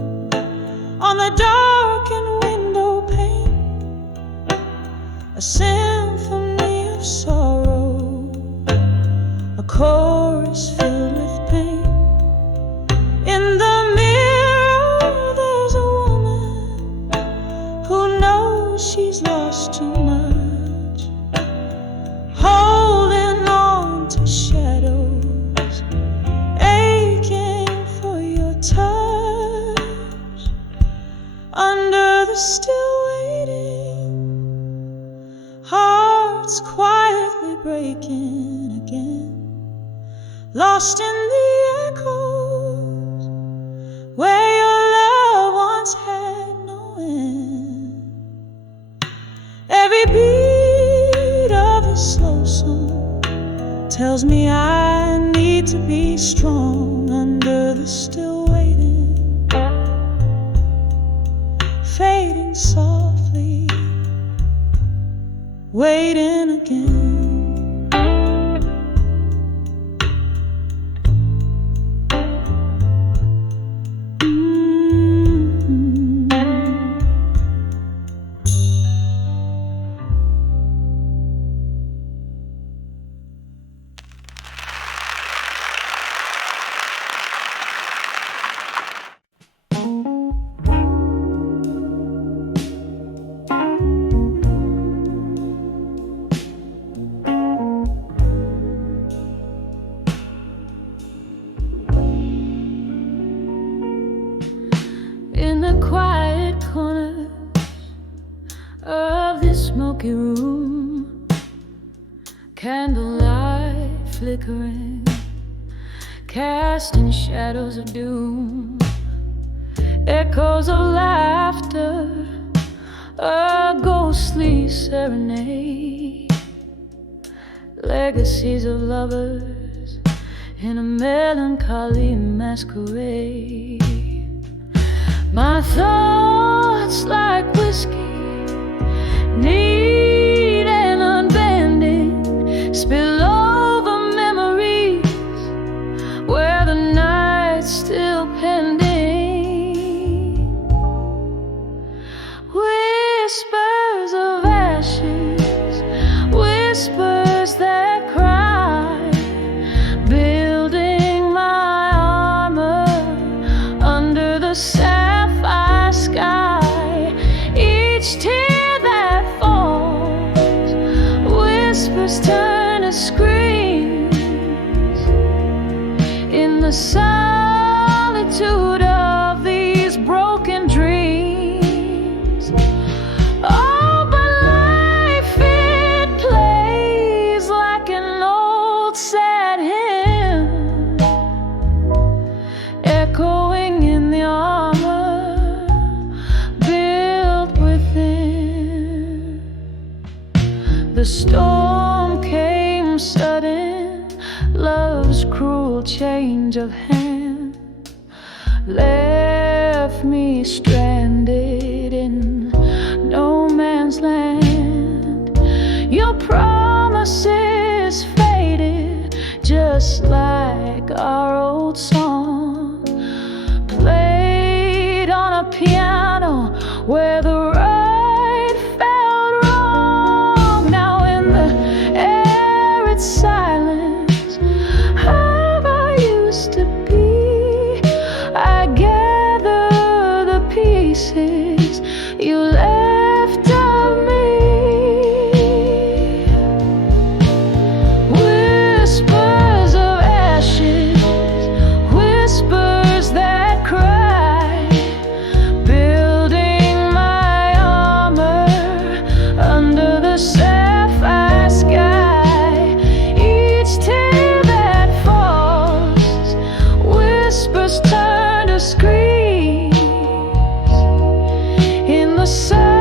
on the darkened window pane, a symphony of sorrow, a chorus filled with pain. In the mirror there's a woman who knows she's lost too much, holding on to shadows, aching for your touch. Under the still waiting, hearts quietly breaking again, lost in the echoes where your love once had no end. beat of a slow song tells me I need to be strong under the still waiting, fading softly, waiting again. In the quiet corner of this smoky room, candlelight flickering, casting shadows of doom, echoes of laughter, a ghostly serenade, legacies of lovers in a melancholy masquerade. My thoughts like whiskey, neat and unbending, spill over memories where the night's still pending. Whispers of ashes, whispers that cry, building my armor under the sapphire sky. Each tear that falls, whispers turn to screams in the solitude of these broken dreams. Oh, but life, it plays like an old sad hymn, echoing in the armor built within. The storm came sudden, love's cruel change of hand left me stranded in no man's land. Your promises faded just like our old song, played on a piano where the right felt wrong. Now in the arid silence of I used to be, I gather the pieces you left of me. Whispers of ashes, whispers that cry, building my armor under the sapphire sky. Each tear that falls, whispers turn to screams in the sun.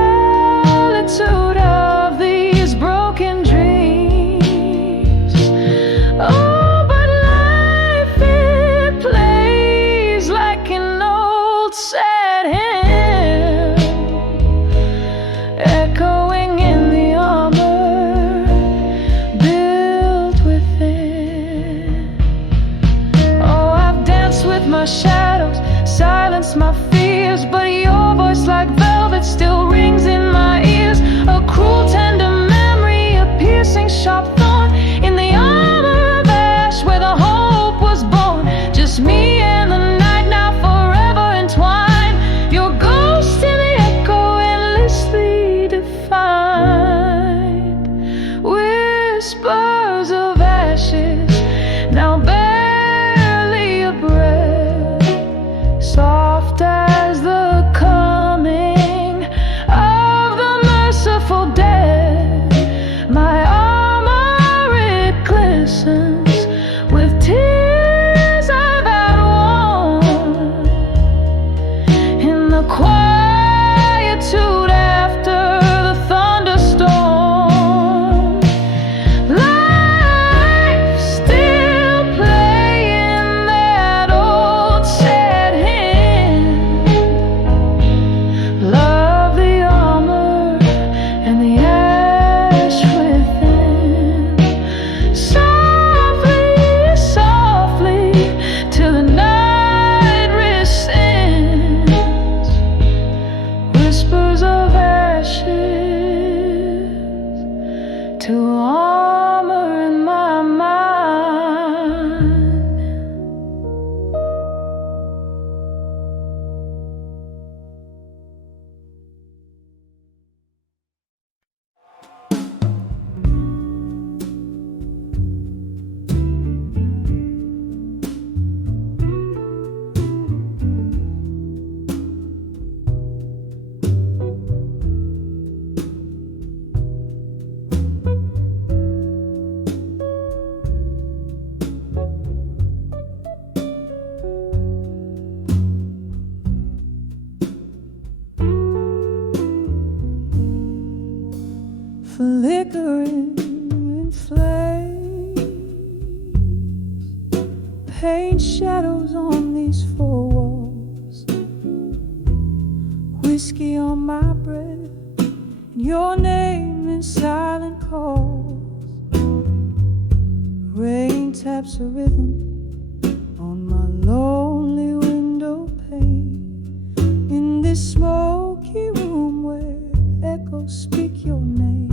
to armor in my mind. Flickering in flames, paint shadows on these four walls, whiskey on my breath, your name in silent calls. Rain taps a rhythm on my lonely window pane, in this smoky room where echoes speak your name.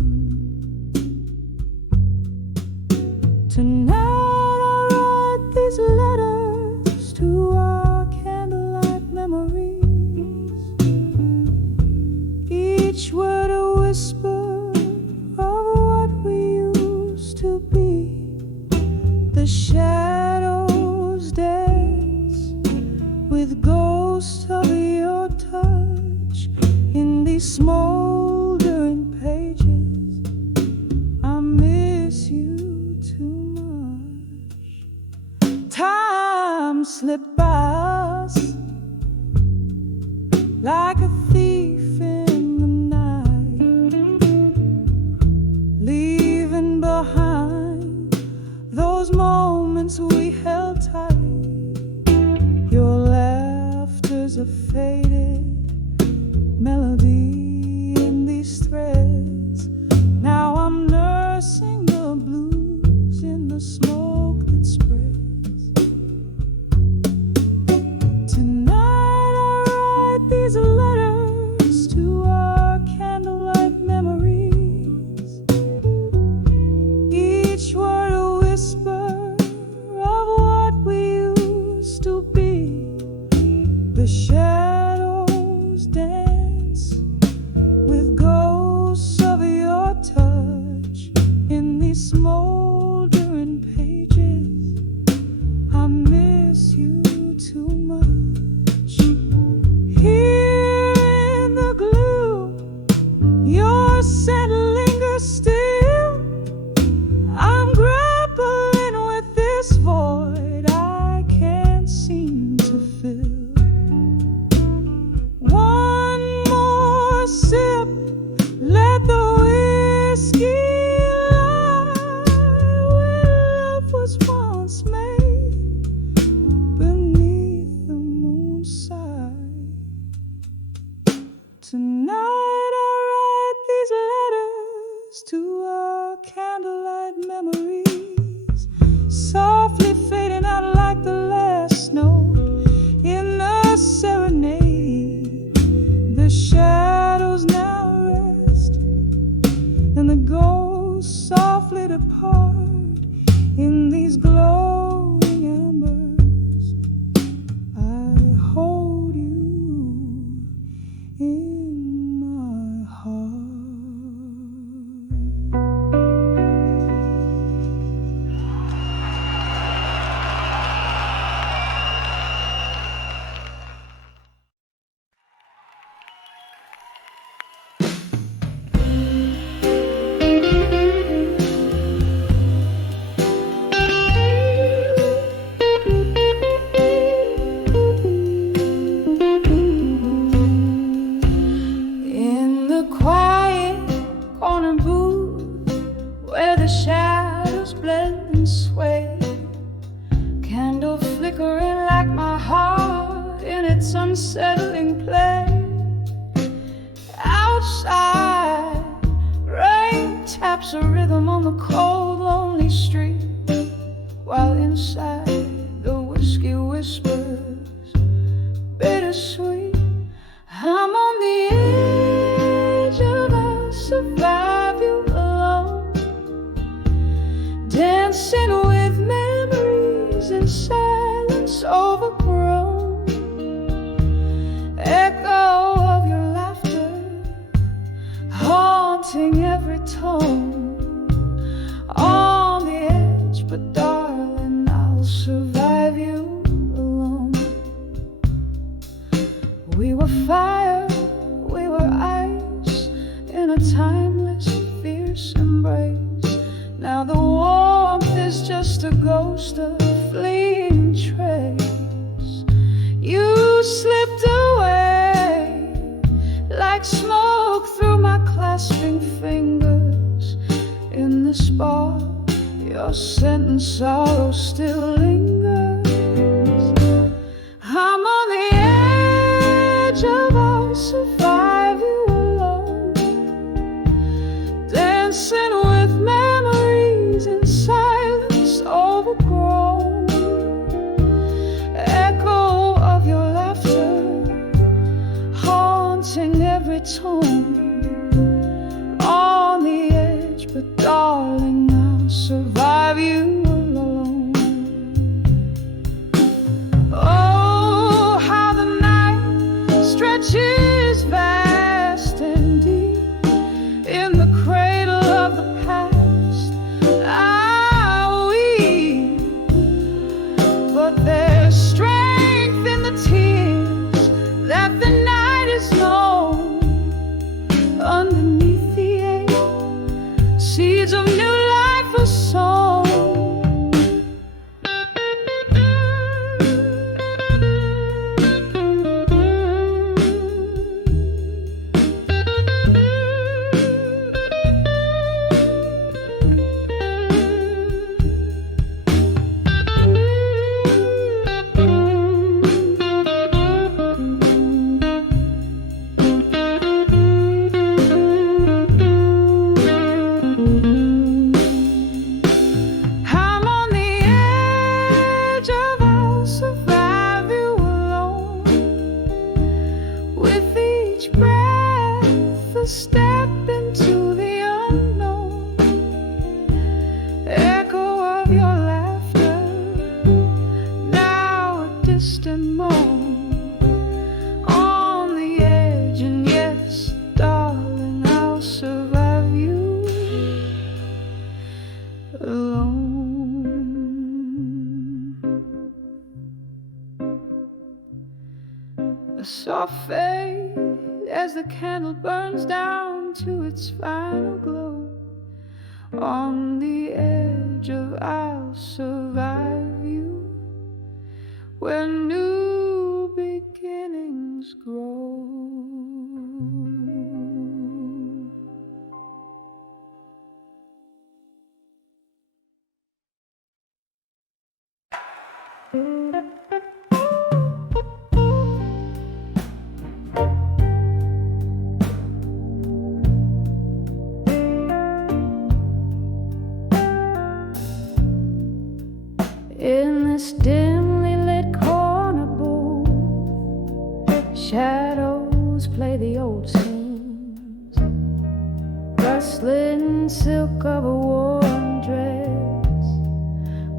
Tonight I write these letters to our candlelight memories, each word a whisper of what we used to be. The shadows dance with ghosts of your touch in these smoldering pages. I miss you too much. Time slipped by us like a thief in the night, leaving behind those moments we held tight. Your laughter's a faded melody in these threads. Now I'm nursing the blues in the smoke that spreads. Tonight I write these letters to our candlelight memories, each word a whisper of what we used to be. The shadows dance with ghosts of your touch in these smoldering pages. I miss you too much. Here in the gloom, your scent lingers still. I'm grappling with this void I can't seem to fill. One more sip, let the whiskey lie where love was once made beneath the moonside. Tonight I write these letters to our candlelight memories, softly fading out like the last note in the serenade. The shadows now rest, and the ghosts softly depart in these glowing embers. I hold you in my heart. In the quiet corner booth where the shadows blend and sway, candle flickering like my heart in its unsettling play. Outside, rain taps a rhythm on the cold, lonely street, while inside the whiskey whispers bittersweet. I'm on the edge of haunting every tone, on the edge, but darling, I'll survive you alone. We were fire, we were ice, in a timeless, fierce embrace. Now the warmth is just a ghost, a fleeting trace. You slipped away like smoke through my clasping fingers. In the spark, your scent and sorrow still lingers. I'm on the edge of our survival alone, dancing with memories in silence overgrown. Echo of your laughter haunting every tone, on the edge, but darling, I'll survive you alone. Oh, how the night stretches vast and deep in the cradle of the past. I weep, but there's strength in the tears that the night is known. Underneath the ache, seeds of new life are sown. I'm on the edge of I'll survive you alone. With each breath, a step into the unknown. Echo of your laughter, now a distant moan. On the edge, and yes, darling, I'll survive you alone. A soft fade as the candle burns down to its final glow. On the edge of I'll survive you, where new beginnings grow. In this dimly lit corner booth, shadows play the old scenes. Rustling silk of a worn dress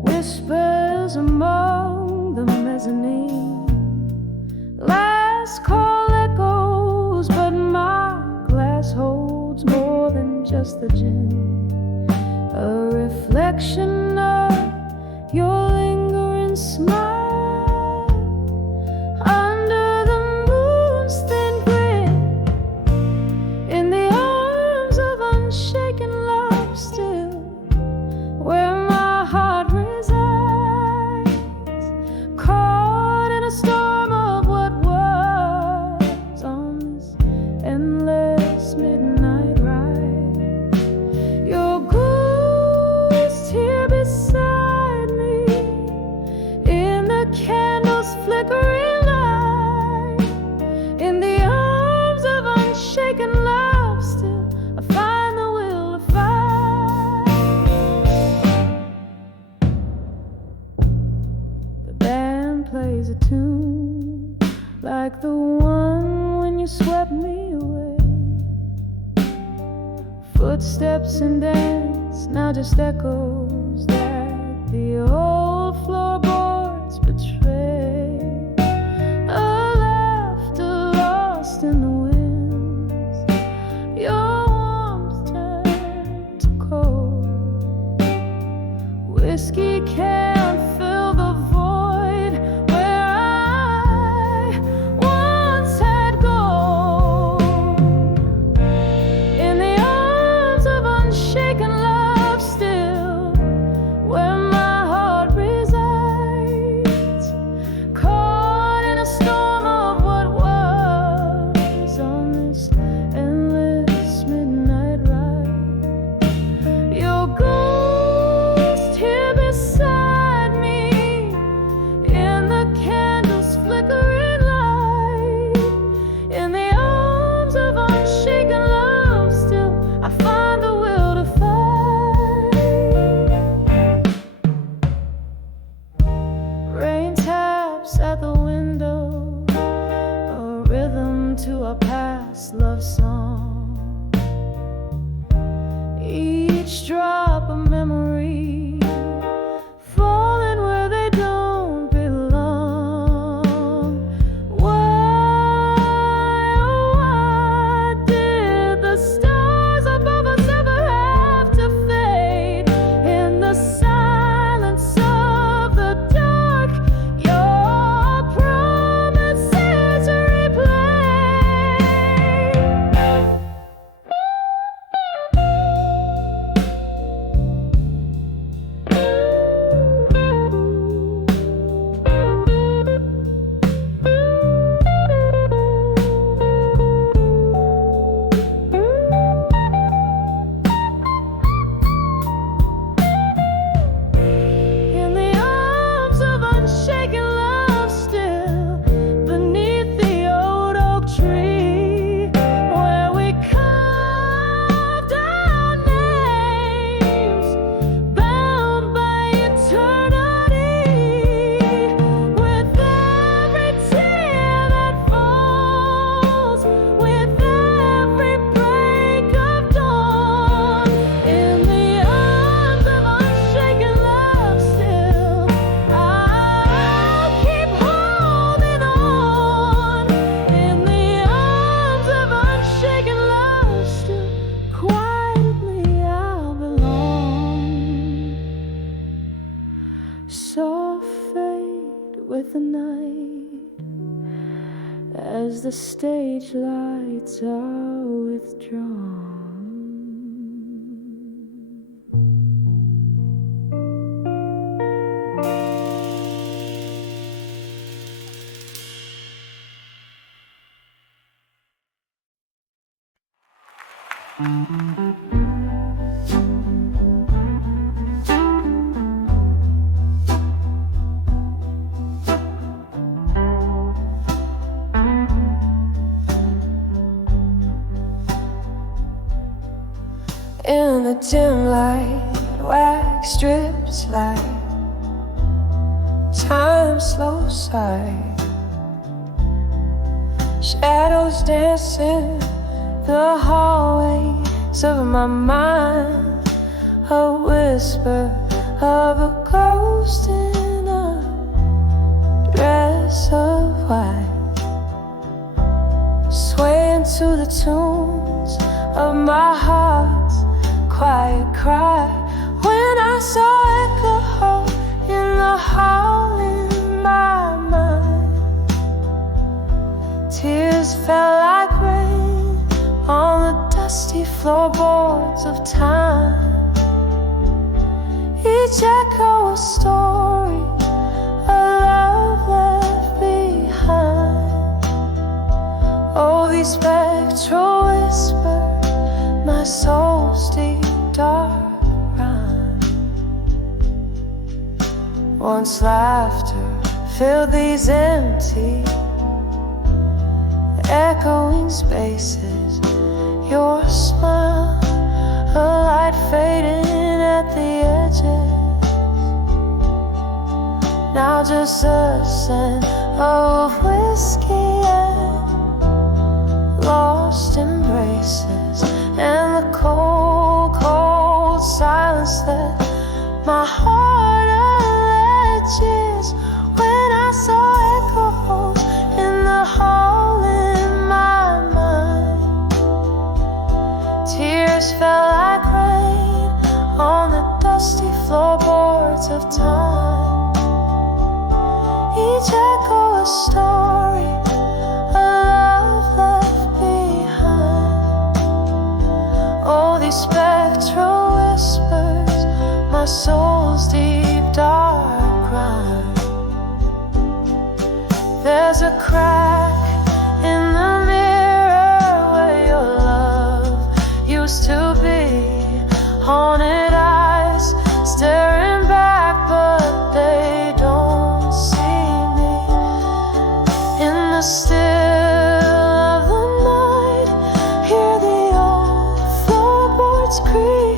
whispers among the mezzanine. Last call echoes, but my glass holds more than just the gin. A reflection of your lingering smile under the moon's thin grin, in the arms of unshaken love still, where my heart resides, caught in a storm of what was on this endless midnight ride. Your ghost here beside me, in the candle's flickering light, in the arms of unshaken love still, I find the will to fight. The band plays a tune like the one when you swept me away. Footsteps and dance, now just echoes that the old floorboards betray. A laughter lost in the winds, your warmth each drop of memory, falling where they don't belong. Why, oh why did the stars above us ever have to fade? In the silence of the dark, your promises replay. In the arms of unshaken love, still beneath the old oak tree, where we carved our names, bound by eternity. With every tear that falls, with every break of dawn, in the arms of unshaken love, still I'll keep holding on. In the arms of unshaken love, still quietly I'll belong. Soft fade with the night as the stage lights are withdrawn. In the dim light, wax strips like time slow sight. Shadows dancing the hallways of my mind. A whisper of a ghost in a dress of white, swaying to the tunes of my heart's quiet cry. When I saw echo in the hall in my mind, tears fell like rain on the dusty floorboards of time. Each echo a story, a love left behind. Oh, these spectral whispers, my soul's deep dark rhyme. Once laughter filled these empty, echoing spaces. Your smile, a light fading at the edges. Now just a scent of whiskey and lost embraces, and the cold, cold silence that my heart alleges. When I saw echoes in the hall in my mind, tears fell like rain on the dusty floorboards of time. Each echo a story, a love left behind. Oh, these spectral whispers, my soul's deep dark crime. There's a crack in the mirror where your love used to be. Haunted eyes staring back, but they don't see me. In the still of the night, hear the old floorboards creak.